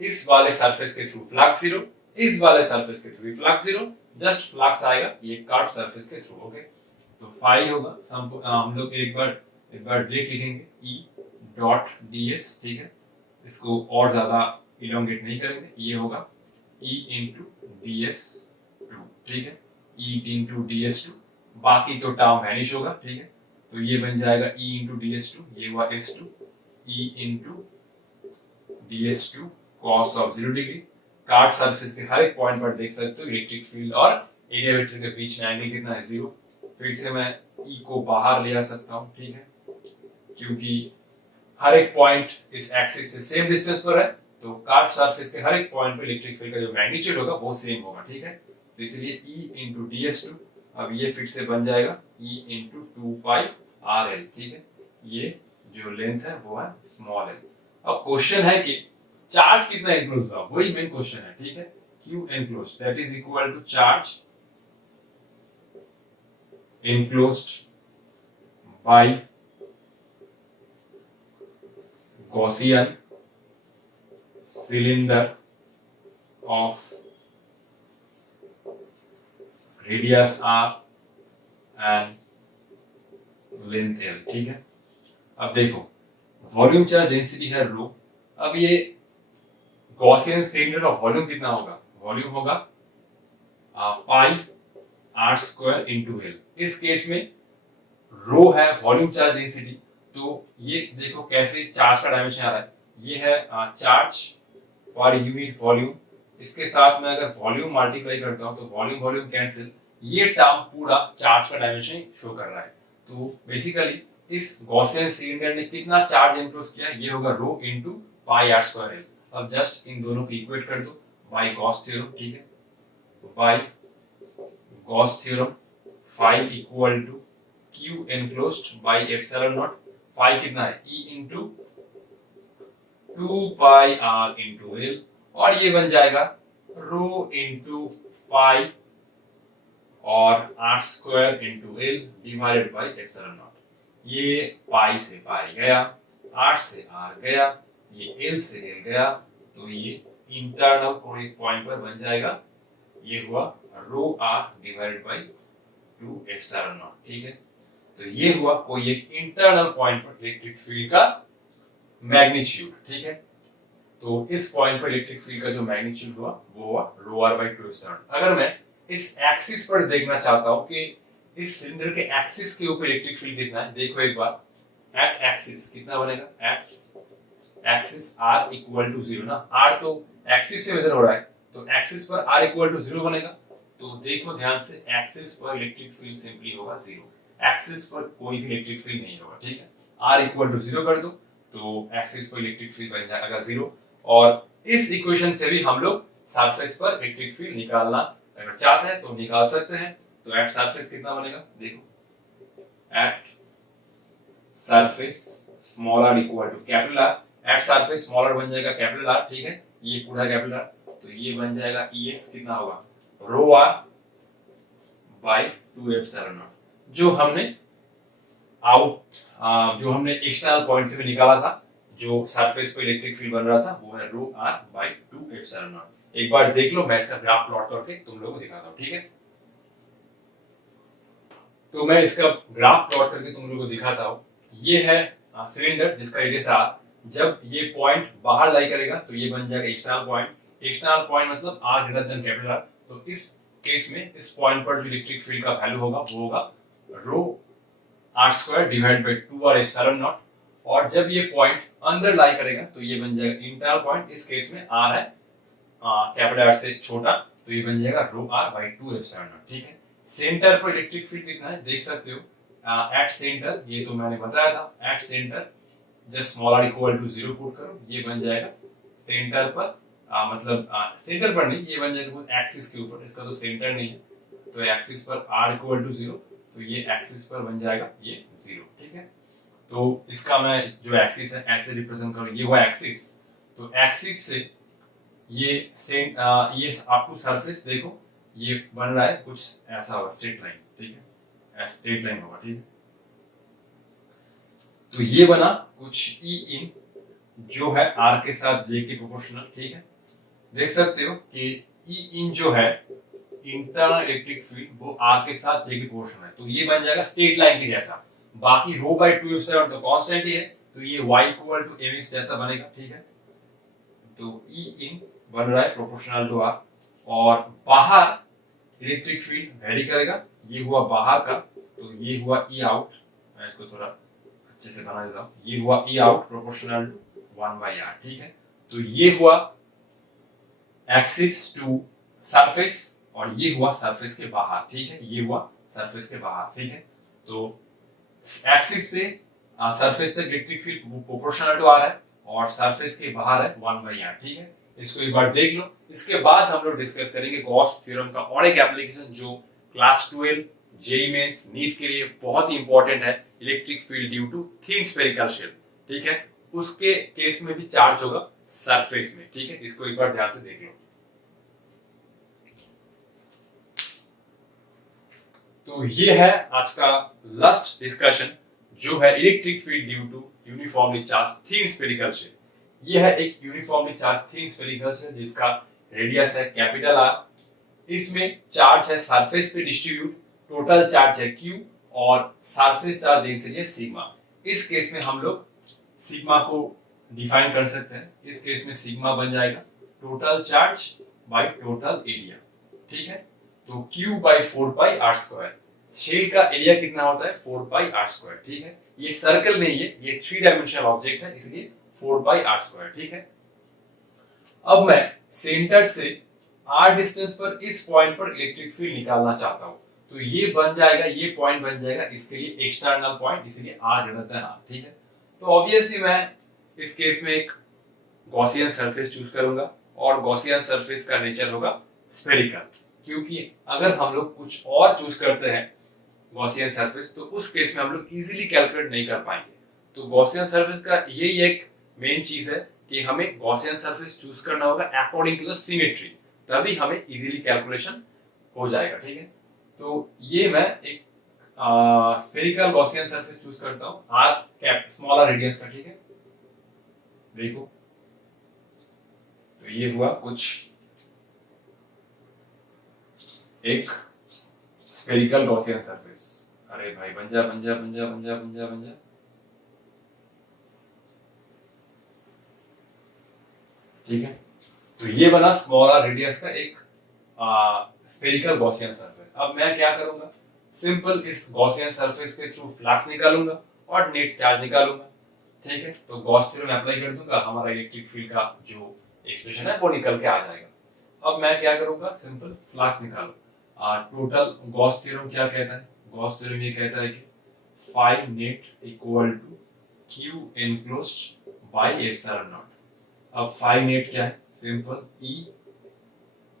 इस वाले सरफेस के थ्रू फ्लक्स जीरो, इस वाले सरफेस के through flux zero, just flux आएगा ये कर्व सरफेस के थ्रू, ओके। तो फाई होगा हम लोग एक बार डायरेक्ट लिखेंगे E डॉट ds, ठीक है, इसको और ज्यादा इलोंगेट नहीं करेंगे, ये होगा E इंटू ds2, ठीक है, E इंटू ds2, बाकी तो टर्म वैनिश होगा, ठीक है। तो ये बन जाएगा E इंटू ds2, ये हुआ s2, E into ds2 cos of 0 degree. Curve surface के हर एक पॉइंट पर देख सकते हो इलेक्ट्रिक फील्ड और एरिया वेक्टर के बीच में एंगल कितना है, जीरो। फिर से मैं E को बाहर ले आ सकता हूँ, ठीक है, क्योंकि हर एक पॉइंट इस एक्सिस से सेम डिस्टेंस पर है, तो कार्व सरफेस के हर एक पॉइंट पर इलेक्ट्रिक फील्ड का जो मैग्नीट्यूड होगा वो सेम होगा, ठीक है। तो इसलिए E इंटू ds2, अब ये फिर से बन जाएगा E इंटू 2 पाई RL, ठीक है। ये जो लेंथ है वो है स्मॉल l। अब क्वेश्चन है कि चार्ज कितना एनक्लोज हुआ, वही मेन क्वेश्चन है, ठीक है। Q enclose that is equal to charge enclosed by Gaussian cylinder of radius r and length l, ठीक है। अब देखो वॉल्यूम चार्ज डेंसिटी है रो, अब ये गॉसियन सिलेंडर का वॉल्यूम कितना होगा, वॉल्यूम होगा पाई आर स्क्वायर इंटू एल। इस केस में रो है वॉल्यूम चार्ज डेंसिटी, तो ये देखो कैसे चार्ज का डायमेंशन आ रहा है, ये है चार्ज पर यूनिट वॉल्यूम, इसके साथ में अगर वॉल्यूम मल्टीप्लाई करता हूं तो वॉल्यूम वॉल्यूम कैंसिल, ये टर्म पूरा चार्ज का डायमेंशन शो कर रहा है। तो बेसिकली इस गॉसियन सिलेंडर ने कितना चार्ज एनक्लोज किया, ये होगा rho into pi R square L. अब जस्ट इन दोनों को इक्वेट कर दो बाय गॉस थ्योरम, ठीक है, by Gauss theorem phi equal to Q enclosed by epsilon naught, phi कितना है E into 2 pi R into L, और ये बन जाएगा रो इंटू पाई और R square into L divided by epsilon naught. ये पाई से पाई गया, R से R गया, ये L से L गया, तो ये इंटरनल कोई पॉइंट पर बन जाएगा, ये हुआ रो R divided by 2 epsilon naught. ठीक है, तो ये हुआ कोई एक इंटरनल पॉइंट पर इलेक्ट्रिक फील्ड का मैग्नीट्यूड। ठीक है, तो इस पॉइंट पर इलेक्ट्रिक फील्ड का जो मैग्नीट्यूड हुआ वो हुआ रो आर बाई 2 एप्सिलॉन। अगर मैं इस एक्सिस पर देखना चाहता हूं कि इस सिलेंडर के एक्सिस के ऊपर इलेक्ट्रिक फील्ड कितना है, देखो एक बार, एट एक्सिस कितना बनेगा, at axis r equal to 0 ना, r तो एक्सिस से मेजर हो रहा है, तो एक्सिस पर r इक्वल टू 0 बनेगा। तो देखो ध्यान से, एक्सिस पर इलेक्ट्रिक फील्ड सिंपली होगा 0, एक्सिस पर कोई भी इलेक्ट्रिक फील्ड नहीं होगा। ठीक है, r इक्वल टू 0 कर दो तो एक्सिस पर इलेक्ट्रिक फील्ड बन जाएगा 0, और इस इक्वेशन से भी हम लोग सरफेस पर इलेक्ट्रिक फील्ड निकालना अगर चाहते हैं तो निकाल सकते हैं। तो एट सरफेस कितना बनेगा, देखो, at surface small r equal to capital R, at surface small r बन जाएगा कैपिटल R। ठीक है, ये पूरा कैपिटल R, तो ये बन जाएगा EX कितना होगा, रो r बाई 2 एप्सिलॉन नॉट, जो हमने एक्सटर्नल पॉइंट से भी निकाला था, जो सरफेस पर इलेक्ट्रिक फील्ड बन रहा था, वो है रो r बाई 2 एप्सिलॉन नॉट। एक बार देख लो, मैं इसका ग्राफ प्लॉट करके तुम लोगों को दिखाता हूं। ठीक है, तो मैं इसका ग्राफ प्लॉट करके तुम लोगों को दिखाता हूं। ये है सिलेंडर जिसका रेडियस r, जब ये पॉइंट बाहर लाई करेगा तो ये बन जाएगा एक्सटर्नल पॉइंट, एक्सटर्नल पॉइंट मतलब r greater than capital R। तो इस केस में इस पॉइंट पर जो इलेक्ट्रिक फील्ड का वैल्यू होगा वो होगा रो r square divide by 2r epsilon not, और जब ये पॉइंट अंदर लाई करेगा तो ये बन जाएगा इंटरनल पॉइंट, इस केस में r है कैपिटल R से छोटा, तो ये बन जाएगा रो r बाई 2 एप्सिलॉन नॉट। ठीक है, सेंटर पर इलेक्ट्रिक फील्ड कितना है देख सकते हो, एट सेंटर, ये तो मैंने बताया था, at centre just small r equal to 0 put करो, ये बन जाएगा सेंटर पर, मतलब सेंटर पर नहीं, ये बन जाएगा कुछ एक्सिस के ऊपर, इसका तो सेंटर नहीं है, तो एक्सिस पर r इक्वल टू 0, तो ये एक्सिस पर बन जाएगा ये 0। ठीक है, तो इसका मैं जो एक्सिस है ऐसे रिप्रेजेंट करूं, ये हुआ एक्सिस, तो एक्सिस से ये ये अप टू सरफेस देखो, ये बन रहा है कुछ ऐसा होगा, स्ट्रेट लाइन। ठीक है, स्ट्रेट लाइन होगा। ठीक है, तो ये बना कुछ ई इन, जो है r के साथ j के प्रोपोर्शनल। ठीक है, देख सकते हो कि ई इन जो है इंटरनल इलेक्ट्रिक फील्ड वो r के साथ j के प्रोपोर्शनल है, तो ये बन जाएगा स्ट्रेट लाइन के जैसा। बाकी रो बाई 2 एप्सिलॉन तो कांस्टेंट ही है, तो ये y इक्वल टू mx जैसा बनेगा। ठीक है, तो ई इन बन रहा है प्रोपोर्शनल टू r, और बाहर इलेक्ट्रिक फील्ड वेरी करेगा, ये हुआ बाहर का, तो ये हुआ ई आउट, मैं इसको थोड़ा अच्छे से बना देता हूं, ये हुआ E out proportional to 1 by r। ठीक है, तो ये हुआ एक्सिस टू सरफेस, और ये हुआ सरफेस के बाहर। ठीक है, ये हुआ सरफेस के बाहर। ठीक है, तो एक्सिस से सरफेस तक electric field proportional to r है, और सरफेस के बाहर है 1 बाई r। ठीक है, इसको एक बार देख लो, इसके बाद हम लोग डिस्कस करेंगे गॉस थ्योरम का और एक एप्लीकेशन जो क्लास 12 जेईई मेंस नीट के लिए बहुत ही इंपॉर्टेंट है, electric field due to thin spherical shell. ठीक है, उसके केस में भी चार्ज होगा सरफेस में। ठीक है, इसको एक बार ध्यान से देख लो। तो ये है आज का लास्ट डिस्कशन, जो है electric field due to uniformly charge thin spherical shell. यह है एक uniformly charge thin spherical shell जिसका रेडियस है कैपिटल R। इसमें चार्ज है सरफेस पे डिस्ट्रीब्यूट, टोटल चार्ज है Q, और सरफेस चार्ज डेंसिटी है सिग्मा। इस केस में हम लोग सिग्मा को डिफाइन कर सकते हैं, इस केस में सिग्मा बन जाएगा total charge by total area. ठीक है, तो Q bye 4 pi R square, shell का एरिया कितना होता है 4 पाई R स्क्वायर। ठीक है, ये सर्कल नहीं है, ये 3 डायमेंशनल ऑब्जेक्ट है, इसलिए 4 पाई R स्क्वायर। ठीक है, अब मैं सेंटर से r डिस्टेंस पर इस पॉइंट पर इलेक्ट्रिक फील्ड निकालना चाहता हूं, तो ये बन जाएगा, ये पॉइंट बन जाएगा इसके लिए एक्सटर्नल पॉइंट, इसलिए r ग्रेटर देन r। ठीक है, तो ऑब्वियसली मैं इस केस में एक गॉसियन सरफेस चूज करूंगा, और गॉसियन सरफेस का नेचर होगा स्फेरिकल, क्योंकि अगर हम लोग कुछ और चूज करते हैं गॉसियन सरफेस, तो उस केस में हम लोग इजीली कैलकुलेट नहीं कर पाएंगे। तो गॉसियन सरफेस का यही एक मेन चीज है कि हमें गॉसियन सरफेस चूज करना होगा अकॉर्डिंग टू द सिमेट्री, तभी हमें इजीली कैलकुलेशन हो जाएगा। ठीक है, तो ये मैं एक स्फेरिकल गॉसियन सरफेस चूज करता हूँ आर कैप स्मॉलर रेडियस का। ठीक है, देखो तो ये हुआ कुछ एक स्फेरिकल गॉसियन सरफेस। अरे भाई बन जा बन जा बन जा बन जा बन जा बन जा। ठीक है, तो ये बना स्मॉलर रेडियस का एक स्फेरिकल गॉसियन सरफेस। अब मैं क्या करूंगा, सिंपल इस गॉसियन सरफेस के थ्रू फ्लक्स निकालूंगा और नेट चार्ज निकालूंगा। ठीक है, तो गॉस थ्योरम अप्लाई कर दूंगा, हमारा इलेक्ट्रिक फील्ड का जो एक्सप्रेशन है वो निकल के आ जाएगा। अब मैं क्या करूंगा, सिंपल फ्लक्स निकालो। टोटल गॉस थ्योरम क्या कहता है, गॉस थ्योरम ये कहता है कि phi net equal to Q enclosed by epsilon naught. अब फाई नेट क्या है, simple E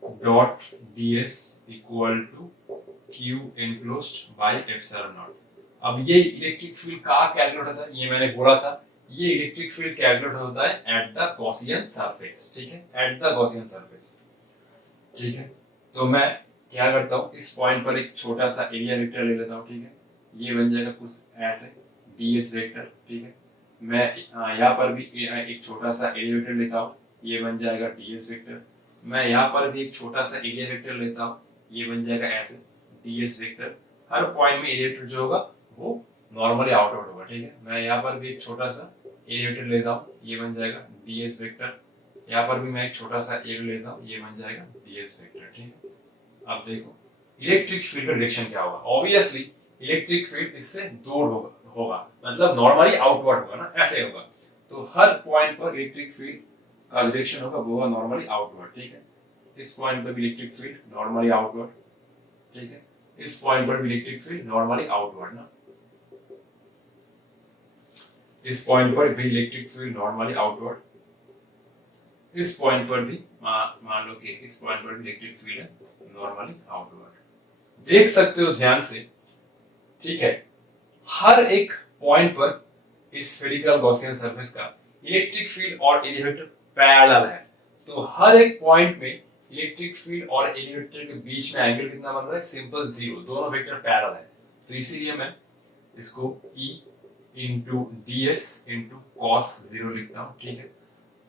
dot ds equal to Q enclosed by epsilon naught. अब ये इलेक्ट्रिक फील्ड कहाँ कैलकुलेट होता है, ये मैंने बोला था, ये इलेक्ट्रिक फील्ड कैलकुलेट होता है एट द गॉसियन सरफेस। ठीक है, एट द गॉसियन सरफेस। ठीक है, तो मैं क्या करता हूँ, इस पॉइंट पर एक छोटा सा एरिया वेक्टर ले लेता हूँ। ठीक है, ये बन जाएगा कुछ ऐसे ds वेक्टर। ठीक है, मैं यहाँ पर भी एक छोटा सा एरिया वेक्टर लेता हूँ, ये बन जाएगा ds वेक्टर। मैं यहाँ पर भी एक छोटा सा एरिया वेक्टर लेता हूँ, ये बन जाएगा ऐसे ds वेक्टर। हर पॉइंट में एरिया वेक्टर जो होगा वो नॉर्मली आउटवर्ड होगा। ठीक है, मैं यहाँ पर भी एक छोटा सा एरिया वेक्टर लेता हूँ, ये बन जाएगा ds वेक्टर। यहाँ पर भी मैं एक छोटा सा एरिया लेता हूँ, ये बन जाएगा ds वेक्टर। ठीक है, अब देखो इलेक्ट्रिक फील्ड का डायरेक्शन क्या होगा, ऑब्वियसली इलेक्ट्रिक फील्ड इससे दूर होगा, मतलब नॉर्मली आउटवर्ड होगा ना, ऐसे होगा। तो हर पॉइंट पर इलेक्ट्रिक फील्ड का डायरेक्शन होगा वो होगा नॉर्मली आउटवर्ड। ठीक है, इस पॉइंट पर भी इलेक्ट्रिक फील्ड नॉर्मली आउटवर्ड। ठीक है, इस पॉइंट पर भी इलेक्ट्रिक फील्ड नॉर्मली आउटवर्ड ना, इस पॉइंट पर भी इलेक्ट्रिक फील्ड नॉर्मली आउटवर्ड, इस पॉइंट पर भी मान लो कि इस पॉइंट पर भी इलेक्ट्रिक फील्ड है नॉर्मली आउटवर्ड। देख सकते हो ध्यान से। ठीक है, हर एक पॉइंट पर इस स्फेरिकल गॉसियन सरफेस का इलेक्ट्रिक फील्ड और एरिया वेक्टर पैरेलल है। तो हर एक पॉइंट में इलेक्ट्रिक फील्ड और एरिया वेक्टर के बीच में एंगल कितना बन रहा है, सिंपल जीरो, दोनों वेक्टर पैरेलल है। तो इसीलिए मैं इसको E into ds into cos zero लिखता हूँ। ठीक है,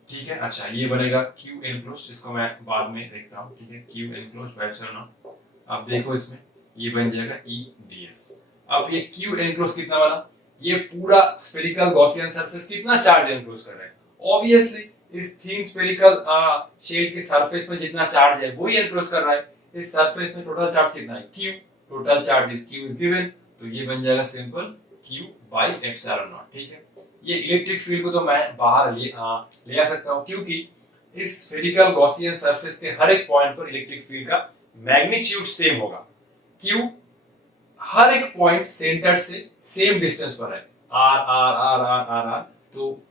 ठीक है, अच्छा ये बनेगा Q एनक्लोज्ड, इसको मैं बाद में देखता हूँ। ठीक है, Q enclosed by epsilon naught. अब देखो इसमें ये बन जाएगा E ds। अब ये Q एनक्लोज्ड कितना बना, ये पूरा स्फेरिकल गॉसियन सरफेस कितना चार्ज एनक्लोज कर रहा है, ऑब्वियसली इस थिन स्फेरिकल शेल के सरफेस में जितना चार्ज है वही एनक्लोज कर रहा है। इस सरफेस में टोटल चार्ज कितना है, Q, total charge is Q is given, तो ये बन जाएगा simple Q bye epsilon naught. ठीक है, ये इलेक्ट्रिक फील्ड को तो मैं बाहर ले आ सकता हूँ, क्योंकि इस स्फेरिकल गॉसियन सरफेस के हर एक पॉइंट पर इलेक्ट्रिक फील्ड का मैग्नीट्यूड सेम होगा। Q हर एक पॉइंट सेंटर से सेम डिस्टेंस पर है, R R R R R R. तो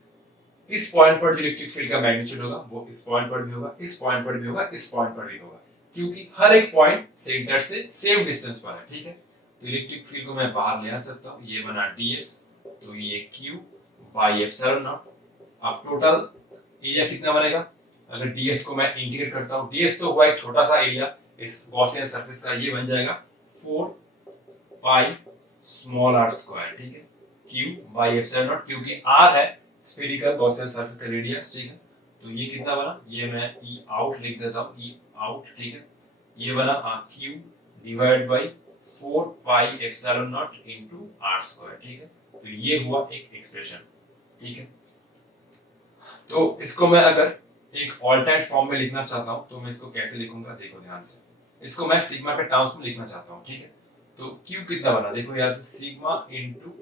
इस पॉइंट पर जो इलेक्ट्रिक फील्ड का मैग्नीट्यूड होगा वो इस पॉइंट पर भी होगा, इस पॉइंट पर भी होगा, इस पॉइंट पर भी होगा, क्योंकि हर एक पॉइंट सेंटर से सेम डिस्टेंस पर है। ठीक है, तो इलेक्ट्रिक फील्ड को मैं बाहर ले आ सकता हूँ, ये बना ds, तो ये Q बाय एप्सिलॉन नॉट। अब टोटल एरिया कितना बनेगा, अगर ds को मैं इंटीग्रेट करता हूँ, ds तो हुआ एक छोटा सा एरिया इस गॉसियन सरफेस का, ये बन जाएगा 4 पाई स्मॉल r स्क्वायर। ठीक है, Q बाय एप्सिलॉन नॉट, क्योंकि r है स्फेरिकल गॉसियन सरफेस का रेडियस। ठीक है, तो ये कितना बना, ये मैं E आउट लिख देता हूँ, E आउट। ठीक है, ये बना Q divide by 4 pi epsilon not into r square. ठीक है, तो ये हुआ एक एक्सप्रेशन। ठीक है, तो इसको मैं अगर एक ऑल्टरनेट फॉर्म में लिखना चाहता हूँ तो मैं इसको कैसे लिखूंगा, देखो ध्यान से। इसको मैं सिग्मा के टर्म्स में लिखना चाहता हूँ। ठीक है, तो Q कितना बना, देखो यहाँ से सिग्मा इंटू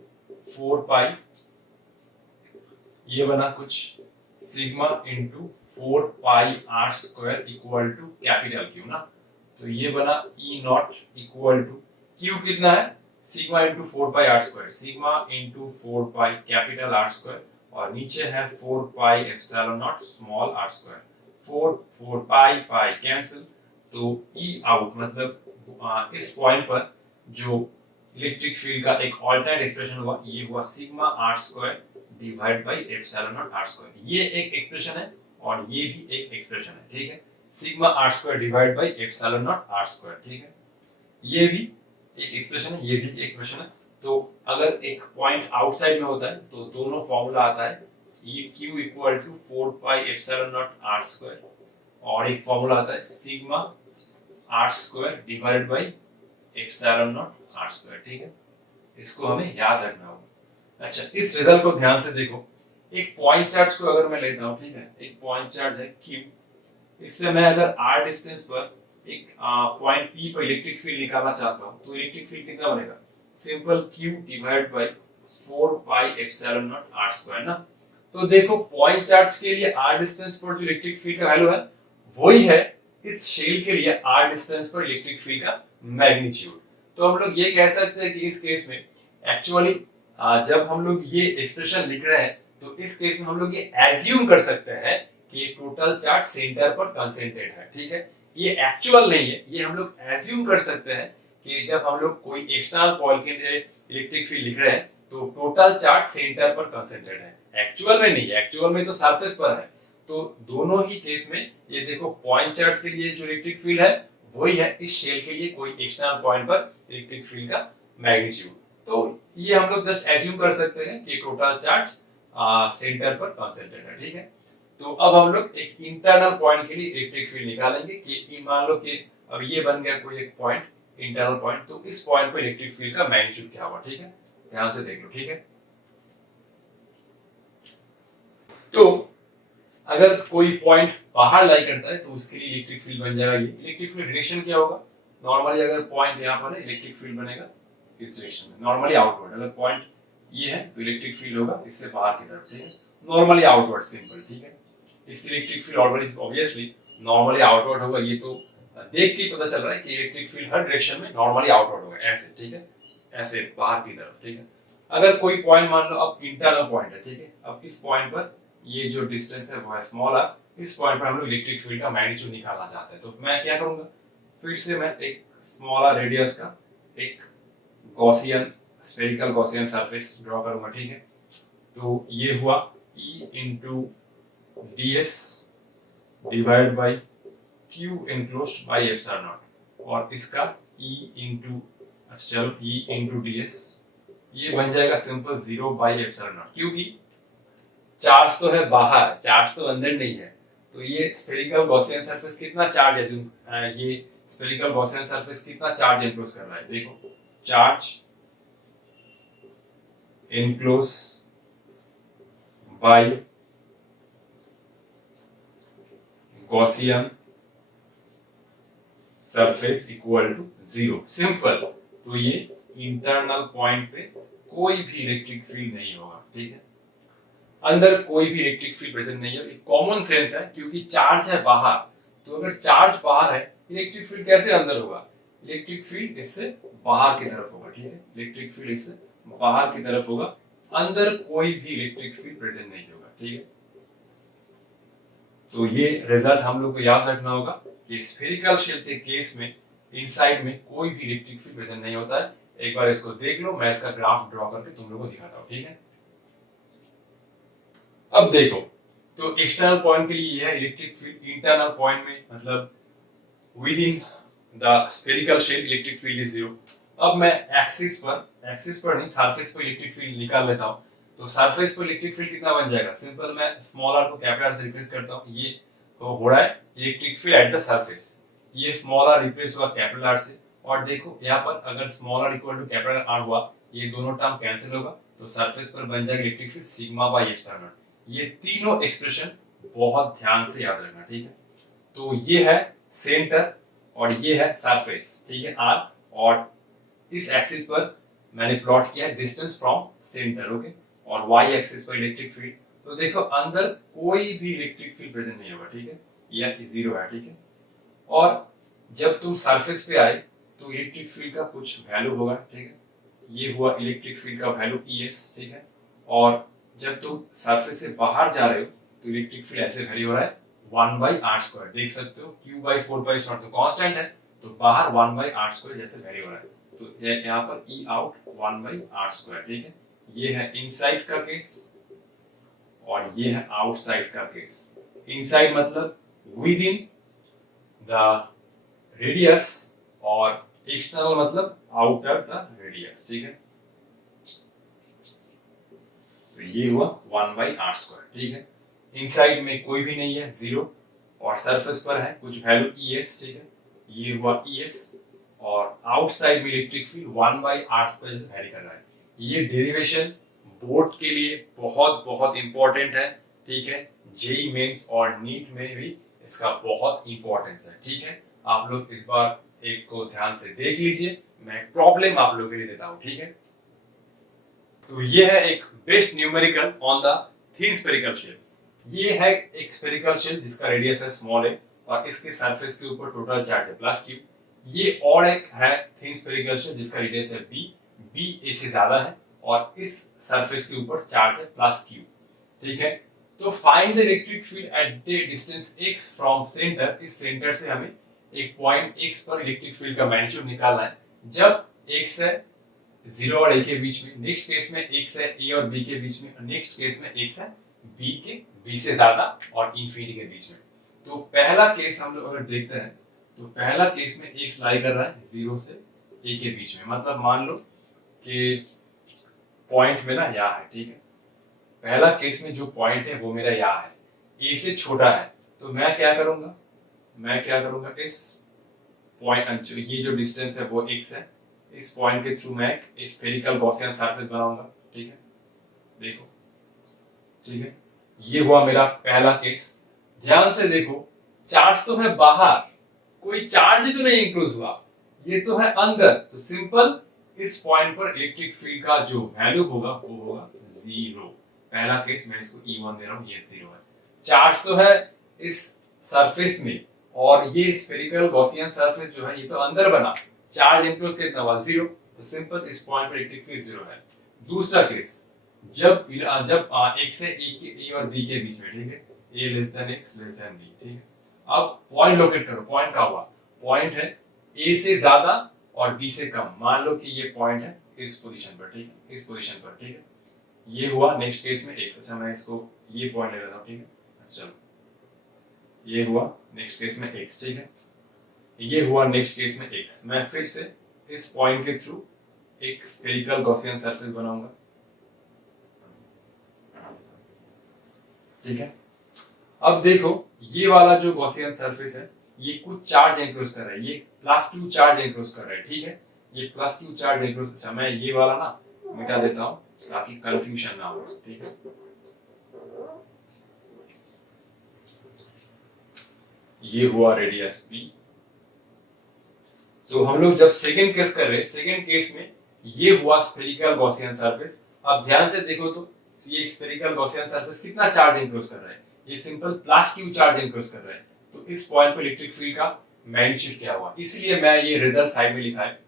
4 पाई, ये बना कुछ sigma into 4 pi r square equal to capital Q ना, तो ये बना E naught equal to Q कितना है, sigma into 4 pi r square, sigma into 4 pi capital R square, और नीचे है 4 pi epsilon naught small r square. 4 pi cancel, तो E आउट मतलब इस पॉइंट पर जो इलेक्ट्रिक फील्ड का एक ऑल्टरनेट एक्सप्रेशन हुआ, ये हुआ sigma R square divide by epsilon naught R square. ये एक एक्सप्रेशन है और ये भी एक एक्सप्रेशन है, ठीक है। Sigma R square divide by epsilon naught R square, ठीक है। ये भी एक एक्सप्रेशन है, ये भी एक एक्सप्रेशन है। तो अगर एक पॉइंट आउटसाइड में होता है तो दोनों फॉर्मूला आता है, ये q equal to 4 pi epsilon naught R square और एक फॉर्मूला आता है sigma R square divided by epsilon naught R square, ठीक है। इसको हमें याद रखना होगा। अच्छा, इस रिजल्ट को ध्यान से देखो। एक पॉइंट चार्ज को अगर मैं लेता हूं, ठीक है, एक पॉइंट चार्ज है q, इससे मैं अगर r डिस्टेंस पर एक पॉइंट p पर इलेक्ट्रिक फील्ड निकालना चाहता हूं तो इलेक्ट्रिक फील्ड कितना बनेगा, simple q divide by 4 pi epsilon not r square ना। तो देखो पॉइंट चार्ज के लिए r डिस्टेंस पर जो इलेक्ट्रिक फील्ड का वैल्यू है वही है इस शेल के लिए r डिस्टेंस पर इलेक्ट्रिक फील्ड का मैग्नीट्यूड। तो हम लोग ये कह सकते हैं कि इस केस में एक्चुअली जब हम लोग ये एक्सप्रेशन लिख रहे हैं तो इस केस में हम लोग ये एज्यूम कर सकते हैं कि टोटल चार्ज सेंटर पर कंसंट्रेटेड है, ठीक है। ये एक्चुअल नहीं है, ये हम लोग एज्यूम कर सकते हैं कि जब हम लोग कोई एक्सटर्नल कॉइल के लिए इलेक्ट्रिक फील्ड लिख रहे हैं तो टोटल चार्ज सेंटर पर कंसंट्रेटेड है। एक्चुअल में नहीं है, एक्चुअल में तो सरफेस पर है। तो दोनों ही केस में ये देखो पॉइंट चार्ज के लिए जो इलेक्ट्रिक फील्ड है वही है इस शेल के लिए कोई एक्सटर्नल पॉइंट पर इलेक्ट्रिक फील्ड का मैग्नीट्यूड। तो ये हम लोग जस्ट एज्यूम कर सकते हैं कि टोटल चार्ज सेंटर पर कंसंट्रेटेड है, ठीक है। तो अब हम लोग एक इंटरनल पॉइंट के लिए इलेक्ट्रिक फील्ड निकालेंगे कि मान लो कि अब ये बन गया कोई एक पॉइंट, इंटरनल पॉइंट, तो इस पॉइंट पर इलेक्ट्रिक फील्ड का मैग्नीट्यूड क्या होगा, ठीक है। ध्यान से देख लो, ठीक है। तो अगर कोई पॉइंट बाहर लाई करता है तो उसके लिए इलेक्ट्रिक फील्ड बन जाएगा ये। इलेक्ट्रिक फील्ड डायरेक्शन क्या होगा, नॉर्मली अगर पॉइंट यहाँ पर है इलेक्ट्रिक फील्ड बनेगा इस डायरेक्शन में, नॉर्मली आउटवर्ड। अगर पॉइंट ये है तो इलेक्ट्रिक फील्ड होगा इससे बाहर की तरफ, ठीक है, नॉर्मली आउटवर्ड, सिंपल, ठीक है। इस electric field obviously normally outward होगा, ये तो देख के पता चल रहा है कि इलेक्ट्रिक फील्ड हर डायरेक्शन में नॉर्मली आउटवर्ड होगा, ऐसे, ठीक है, ऐसे बाहर की तरफ, ठीक है। अगर कोई पॉइंट मान लो अब इंटरनल पॉइंट है, ठीक है, अब इस पॉइंट पर ये जो डिस्टेंस है वो है स्मॉल r, इस पॉइंट पर हम लोग इलेक्ट्रिक फील्ड का मैग्नीट्यूड निकालना चाहते हैं। तो मैं क्या करूंगा, फिर से मैं एक स्मॉल r रेडियस का एक Gaussian spherical Gaussian surface draw करूंगा, ठीक है। तो ये हुआ E into ds divide by q enclosed by epsilon not और इसका E इंटू, अच्छा चलो E इंटू ds ये बन जाएगा सिंपल 0 बाई एप्सिलॉन नॉट, क्योंकि चार्ज तो है बाहर, चार्ज तो अंदर नहीं है। तो ये स्फेरिकल गॉसियन सरफेस कितना चार्ज है, ये स्फेरिकल गॉसियन सरफेस कितना चार्ज एनक्लोज कर रहा है, देखो charge enclose by Gaussian surface equal to 0, simple. तो ये इंटरनल पॉइंट पे कोई भी इलेक्ट्रिक फील्ड नहीं होगा, ठीक है, अंदर कोई भी इलेक्ट्रिक फील्ड प्रेजेंट नहीं है। कॉमन सेंस है, क्योंकि चार्ज है बाहर, तो अगर चार्ज बाहर है इलेक्ट्रिक फील्ड कैसे अंदर होगा, इलेक्ट्रिक फील्ड इससे बाहर की तरफ होगा, ठीक है, इलेक्ट्रिक फील्ड इससे बाहर की तरफ होगा, अंदर कोई भी इलेक्ट्रिक फील्ड प्रेजेंट नहीं होगा, ठीक है। तो ये रिजल्ट हम लोग को याद रखना होगा कि स्फेरिकल शेल के केस में इनसाइड में कोई भी इलेक्ट्रिक फील्ड प्रेजेंट नहीं होता है। एक बार इसको देख लो, मैं इसका ग्राफ ड्रॉ करके तुम लोगों को दिखाता हूं, ठीक है। अब देखो, तो एक्सटर्नल पॉइंट के लिए है इलेक्ट्रिक फील्ड, इंटरनल पॉइंट में मतलब within the spherical shell electric field is 0। अब मैं एक्सिस पर नहीं सरफेस पर इलेक्ट्रिक फील्ड निकाल लेता हूं। तो सरफेस पर इलेक्ट्रिक फील्ड कितना बन जाएगा, सिंपल मैं स्मॉल r को कैपिटल r से रिप्लेस करता हूं। ये तो हो रहा है electric field at the surface, ये स्मॉल r रिप्लेस हुआ कैपिटल R से, और देखो यहाँ पर अगर small r equal to capital R हुआ ये दोनों टर्म कैंसिल होगा, तो सरफेस पर बन जाएगा electric field sigma bye epsilon naught. ये तीनों एक्सप्रेशन बहुत ध्यान से याद रखना, ठीक है। तो ये है सेंटर और ये है सरफेस, ठीक है, R, और इस एक्सिस पर मैंने प्लॉट किया है डिस्टेंस फ्रॉम सेंटर, ओके, और y एक्सिस पर इलेक्ट्रिक फील्ड। तो देखो अंदर कोई भी इलेक्ट्रिक फील्ड प्रेजेंट नहीं होगा, ठीक है, यह 0 है, ठीक है। और जब तुम सरफेस पे आए तो इलेक्ट्रिक फील्ड का कुछ वैल्यू होगा, ठीक है, ये हुआ इलेक्ट्रिक फील्ड का वैल्यू ES, ठीक है। और जब तुम सरफेस से बाहर जा रहे हो तो इलेक्ट्रिक फील्ड ऐसे वैरी हो रहा है 1/r², देख सकते हो q/4π तो कांस्टेंट है, तो बाहर 1/r² जैसे वैरी हो रहा है। तो यहाँ पर ई आउट 1/r², ठीक है। ये है इनसाइड का केस और ये है आउटसाइड का केस। इनसाइड मतलब विद इन द रेडियस और एक्सटर्नल मतलब आउटर द रेडियस, ठीक है। तो ये हुआ 1/r², ठीक है। इनसाइड में कोई भी नहीं है, 0, और सरफेस पर है कुछ वैल्यू ES, ठीक है। ये हुआ ES, और आउटसाइड में इलेक्ट्रिक फील्ड 1/r² से वैरी कर रहा है। ये डेरिवेशन बोर्ड के लिए बहुत बहुत इंपॉर्टेंट है, ठीक है। जेई मेंस और नीट में भी इसका बहुत इंपॉर्टेंस है, ठीक है। आप लोग इस बार एक को ध्यान से देख लीजिए, मैं प्रॉब्लम आप लोगों के लिए देता हूं, ठीक है। तो ये है एक best numerical on the thin spherical shell. ये है एक स्फेरिकल शेल जिसका रेडियस है स्मॉल a और इसके सरफेस के ऊपर टोटल चार्ज है +q। ये और एक है थिन स्फेरिकल शेल जिसका रेडियस है b a से ज्यादा है और इस सरफेस के ऊपर चार्ज है +q, ठीक है। तो find the electric field at the distance x from centre. इस सेंटर से हमें एक पॉइंट x पर इलेक्ट्रिक फील्ड का मैग्नीट्यूड निकालना है जब x है 0 और a के बीच में। नेक्स्ट केस में x है a और b के बीच में, नेक्स्ट केस में x है b से ज्यादा और इंफिनिटी के बीच में। तो पहला केस हम लोग अगर देखते हैं तो पहला केस में x लाई कर रहा है 0 से a के बीच में, मतलब मान लो कि पॉइंट मेरा यहाँ है, ठीक है। पहला केस में जो पॉइंट है वो मेरा यहाँ है, a से छोटा है, तो मैं क्या करूंगा इस पॉइंट, ये जो डिस्टेंस है वो x है, इस पॉइंट के थ्रू मैं एक स्फेरिकल गॉसियन सरफेस बनाऊंगा, ठीक है। देखो, ठीक है, ये हुआ मेरा पहला केस। ध्यान से देखो, चार्ज तो है बाहर, कोई चार्ज तो नहीं इंक्लूज हुआ, ये तो है अंदर। तो सिंपल इस पॉइंट पर इलेक्ट्रिक फील्ड का जो वैल्यू होगा वो होगा 0। पहला केस मैं इसको E1 दे रहा हूं, ये 0 है। चार्ज तो है इस सरफेस में और ये स्फेरिकल गॉसियन सरफेस जो है ये तो अंदर बना, चार्ज इंक्लूज कितना हुआ 0। तो सिंपल इस पॉइंट पर इलेक्ट्रिक फील्ड 0 है। दूसरा केस, जब x से a और b के बीच में, ठीक है, a less than x less than b, ठीक है। अब पॉइंट लोकेट करो, पॉइंट का हुआ, पॉइंट है a से ज्यादा और b से कम। मान लो कि ये पॉइंट है इस पोजीशन पर, ठीक है, इस पोजीशन पर, ठीक है। ये हुआ नेक्स्ट केस में x। अच्छा, मैं इसको ये पॉइंट ले लेता हूं, ठीक है। चलो, ये हुआ नेक्स्ट केस में x, ठीक है। ये हुआ नेक्स्ट केस में x। मैं फिर से इस पॉइंट के थ्रू एक स्फेरिकल गॉसियन सरफेस बनाऊंगा, ठीक है। अब देखो, ये वाला जो गॉसियन सरफेस है ये कुछ चार्ज एनक्लोज कर रहा है, ये +q चार्ज एनक्लोज कर रहा है, ठीक है। ये +q चार्ज एनक्लोज। अच्छा, मैं ये वाला ना मिटा देता हूं ताकि कंफ्यूजन ना हो, ठीक है। ये हुआ रेडियस b। तो हम लोग जब सेकंड केस कर रहे हैं, सेकंड केस में ये हुआ स्फेरिकल गॉसियन सरफेस। अब ध्यान से देखो तो ये स्फेरिकल गॉसियन सरफेस कितना चार्ज एनक्लोज कर रहा है, ये सिंपल +q चार्ज एनक्लोज कर रहा है। तो इस पॉइंट पर इलेक्ट्रिक फील्ड का मैग्नीट्यूड क्या हुआ, इसलिए मैं ये रिजल्ट साइड में लिखा है।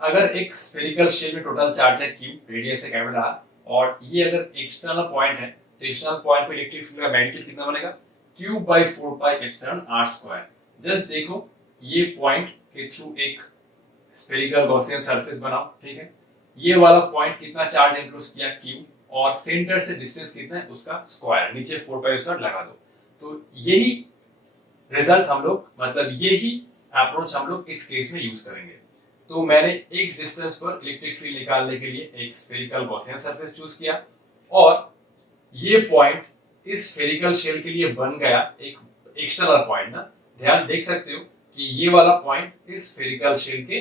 अगर एक स्फेरिकल शेल में टोटल चार्ज है q, रेडियस है कैपिटल R, और ये अगर एक्सटर्नल पॉइंट है तो एक्सटर्नल पॉइंट पर इलेक्ट्रिक फील्ड का मैग्नीट्यूड कितना बनेगा, q/4πε_r²। जस्ट देखो, ये पॉइंट के थ्रू एक स्फेरिकल गॉसियन सरफेस बनाओ, ठीक है। ये वाला पॉइंट कितना चार्ज एनक्लोज किया q, और सेंटर से डिस्टेंस कितना है उसका स्क्वायर, नीचे 4πε लगा दो। तो यही रिजल्ट हम लोग, मतलब यही अप्रोच हम लोग इस केस में यूज करेंगे। तो मैंने एक डिस्टेंस पर इलेक्ट्रिक फील्ड निकालने के लिए एक स्फेरिकल गॉसियन सरफेस चूज किया, और ये पॉइंट इस स्फेरिकल शेल के लिए बन गया एक एक्सटर्नल पॉइंट ना। ध्यान देख सकते हो कि ये वाला पॉइंट इस स्फेरिकल शेल के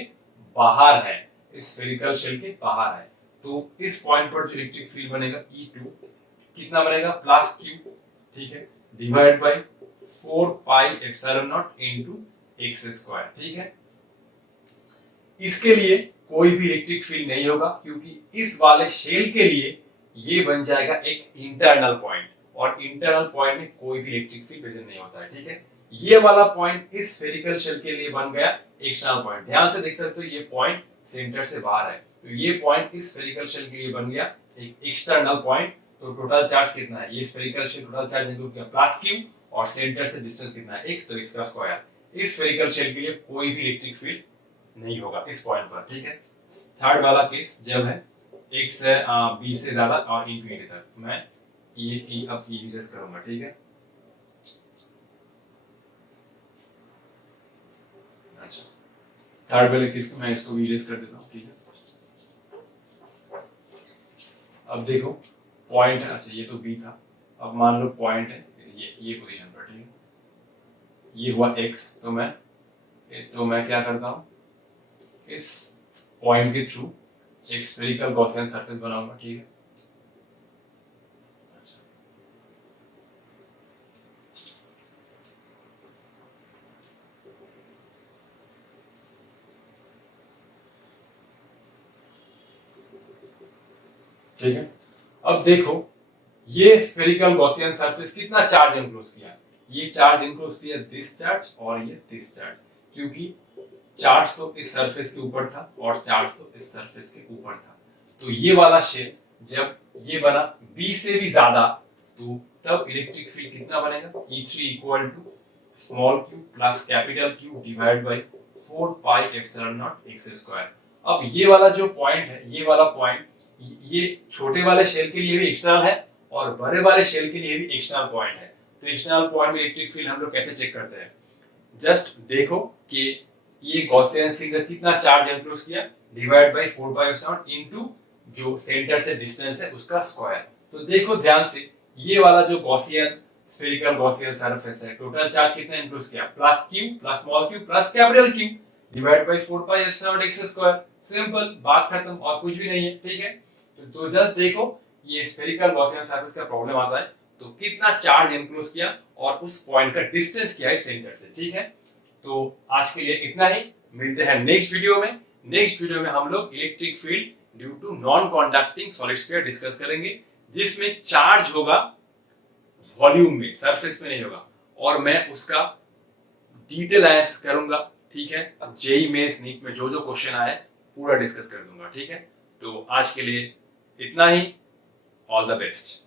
बाहर है, इस स्फेरिकल शेल के बाहर है। तो इस पॉइंट पर जो इलेक्ट्रिक फील्ड बनेगा E2 कितना बनेगा, +q, ठीक है, डिवाइड बाय 4πε0 इनटू x², ठीक है। इसके लिए कोई भी इलेक्ट्रिक फील्ड नहीं होगा क्योंकि इस वाले शेल के लिए ये बन जाएगा एक इंटरनल पॉइंट, और इंटरनल पॉइंट में कोई भी इलेक्ट्रिक फील्ड प्रेजेंट नहीं होता है, ठीक है। ये वाला पॉइंट इस स्फेरिकल शेल के लिए बन गया एक्सटर्नल पॉइंट। ध्यान से देख सकते हो ये पॉइंट सेंटर से बाहर है, तो ये पॉइंट इस स्फेरिकल शेल के लिए बन गया एक एक्सटर्नल पॉइंट। तो टोटल चार्ज कितना है, ये spherical shell total charge include किया +q, और सेंटर से डिस्टेंस कितना है x, तो x का स्क्वायर। इस स्फेरिकल शेल के लिए कोई भी इलेक्ट्रिक फील्ड नहीं होगा इस पॉइंट पर, ठीक है। थर्ड वाला केस जब है एक से बी से ज्यादा और इंफिनिटी तक, मैं ये अब यूज करूंगा, ठीक है। अच्छा, थर्ड वाले केस को मैं इसको भी यूज कर देता हूँ, ठीक है। अब देखो पॉइंट है, अच्छा ये तो बी था, अब मान लो पॉइंट है ये पोजीशन पर, ठीक है। ये हुआ x, तो मैं क्या करता हूँ, इस पॉइंट के थ्रू एक स्फेरिकल गॉसियन सरफेस बनाऊंगा, ठीक है। अच्छा, ठीक है। अब देखो ये स्फेरिकल गॉसियन सरफेस कितना चार्ज एनक्लोज किया, ये चार्ज एनक्लोज किया दिस चार्ज और ये दिस चार्ज, क्योंकि चार्ज तो इस सरफेस के ऊपर था और चार्ज तो इस सरफेस के ऊपर था। तो ये वाला शेल जब ये बना B से भी ज्यादा, तो तब इलेक्ट्रिक फील्ड कितना बनेगा, E3 equal to small q plus capital Q divide by 4 pi epsilon naught x square. अब ये वाला जो पॉइंट है, ये वाला पॉइंट ये छोटे वाले शेल के लिए भी एक्सटर्नल है और बड़े वाले शेल के लिए भी एक्सटर्नल पॉइंट है। तो एक्सटर्नल पॉइंट में इलेक्ट्रिक फील्ड हम लोग कैसे चेक करते हैं, जस्ट देखो कि ये गॉसियन सिलेंडर कितना चार्ज एनक्लोज किया, divide by 4 pi epsilon into जो सेंटर से डिस्टेंस है उसका स्क्वायर। तो देखो ध्यान से, ये वाला जो गॉसियन स्फेरिकल गॉसियन सरफेस है, टोटल चार्ज कितना एनक्लोज किया, plus q plus small q plus capital Q divide by 4 pi epsilon x square. Simple, बात खत्म, और कुछ भी नहीं है, ठीक है। तो जस्ट देखो ये स्फेरिकल गॉसियन सरफेस का प्रॉब्लम आता है तो कितना चार्ज एनक्लोज किया और उस पॉइंट का डिस्टेंस क्या है सेंटर से, ठीक है। तो आज के लिए इतना ही, मिलते हैं नेक्स्ट वीडियो में। नेक्स्ट वीडियो में हम लोग electric field due to non conducting solid sphere discuss करेंगे, जिसमें चार्ज होगा वॉल्यूम में, सरफेस में नहीं होगा, और मैं उसका डिटेल एनालिसिस करूंगा, ठीक है। जेई मेंस नीट में जो जो क्वेश्चन आए पूरा डिस्कस कर दूंगा, ठीक है। तो आज के लिए इतना ही, ऑल द बेस्ट।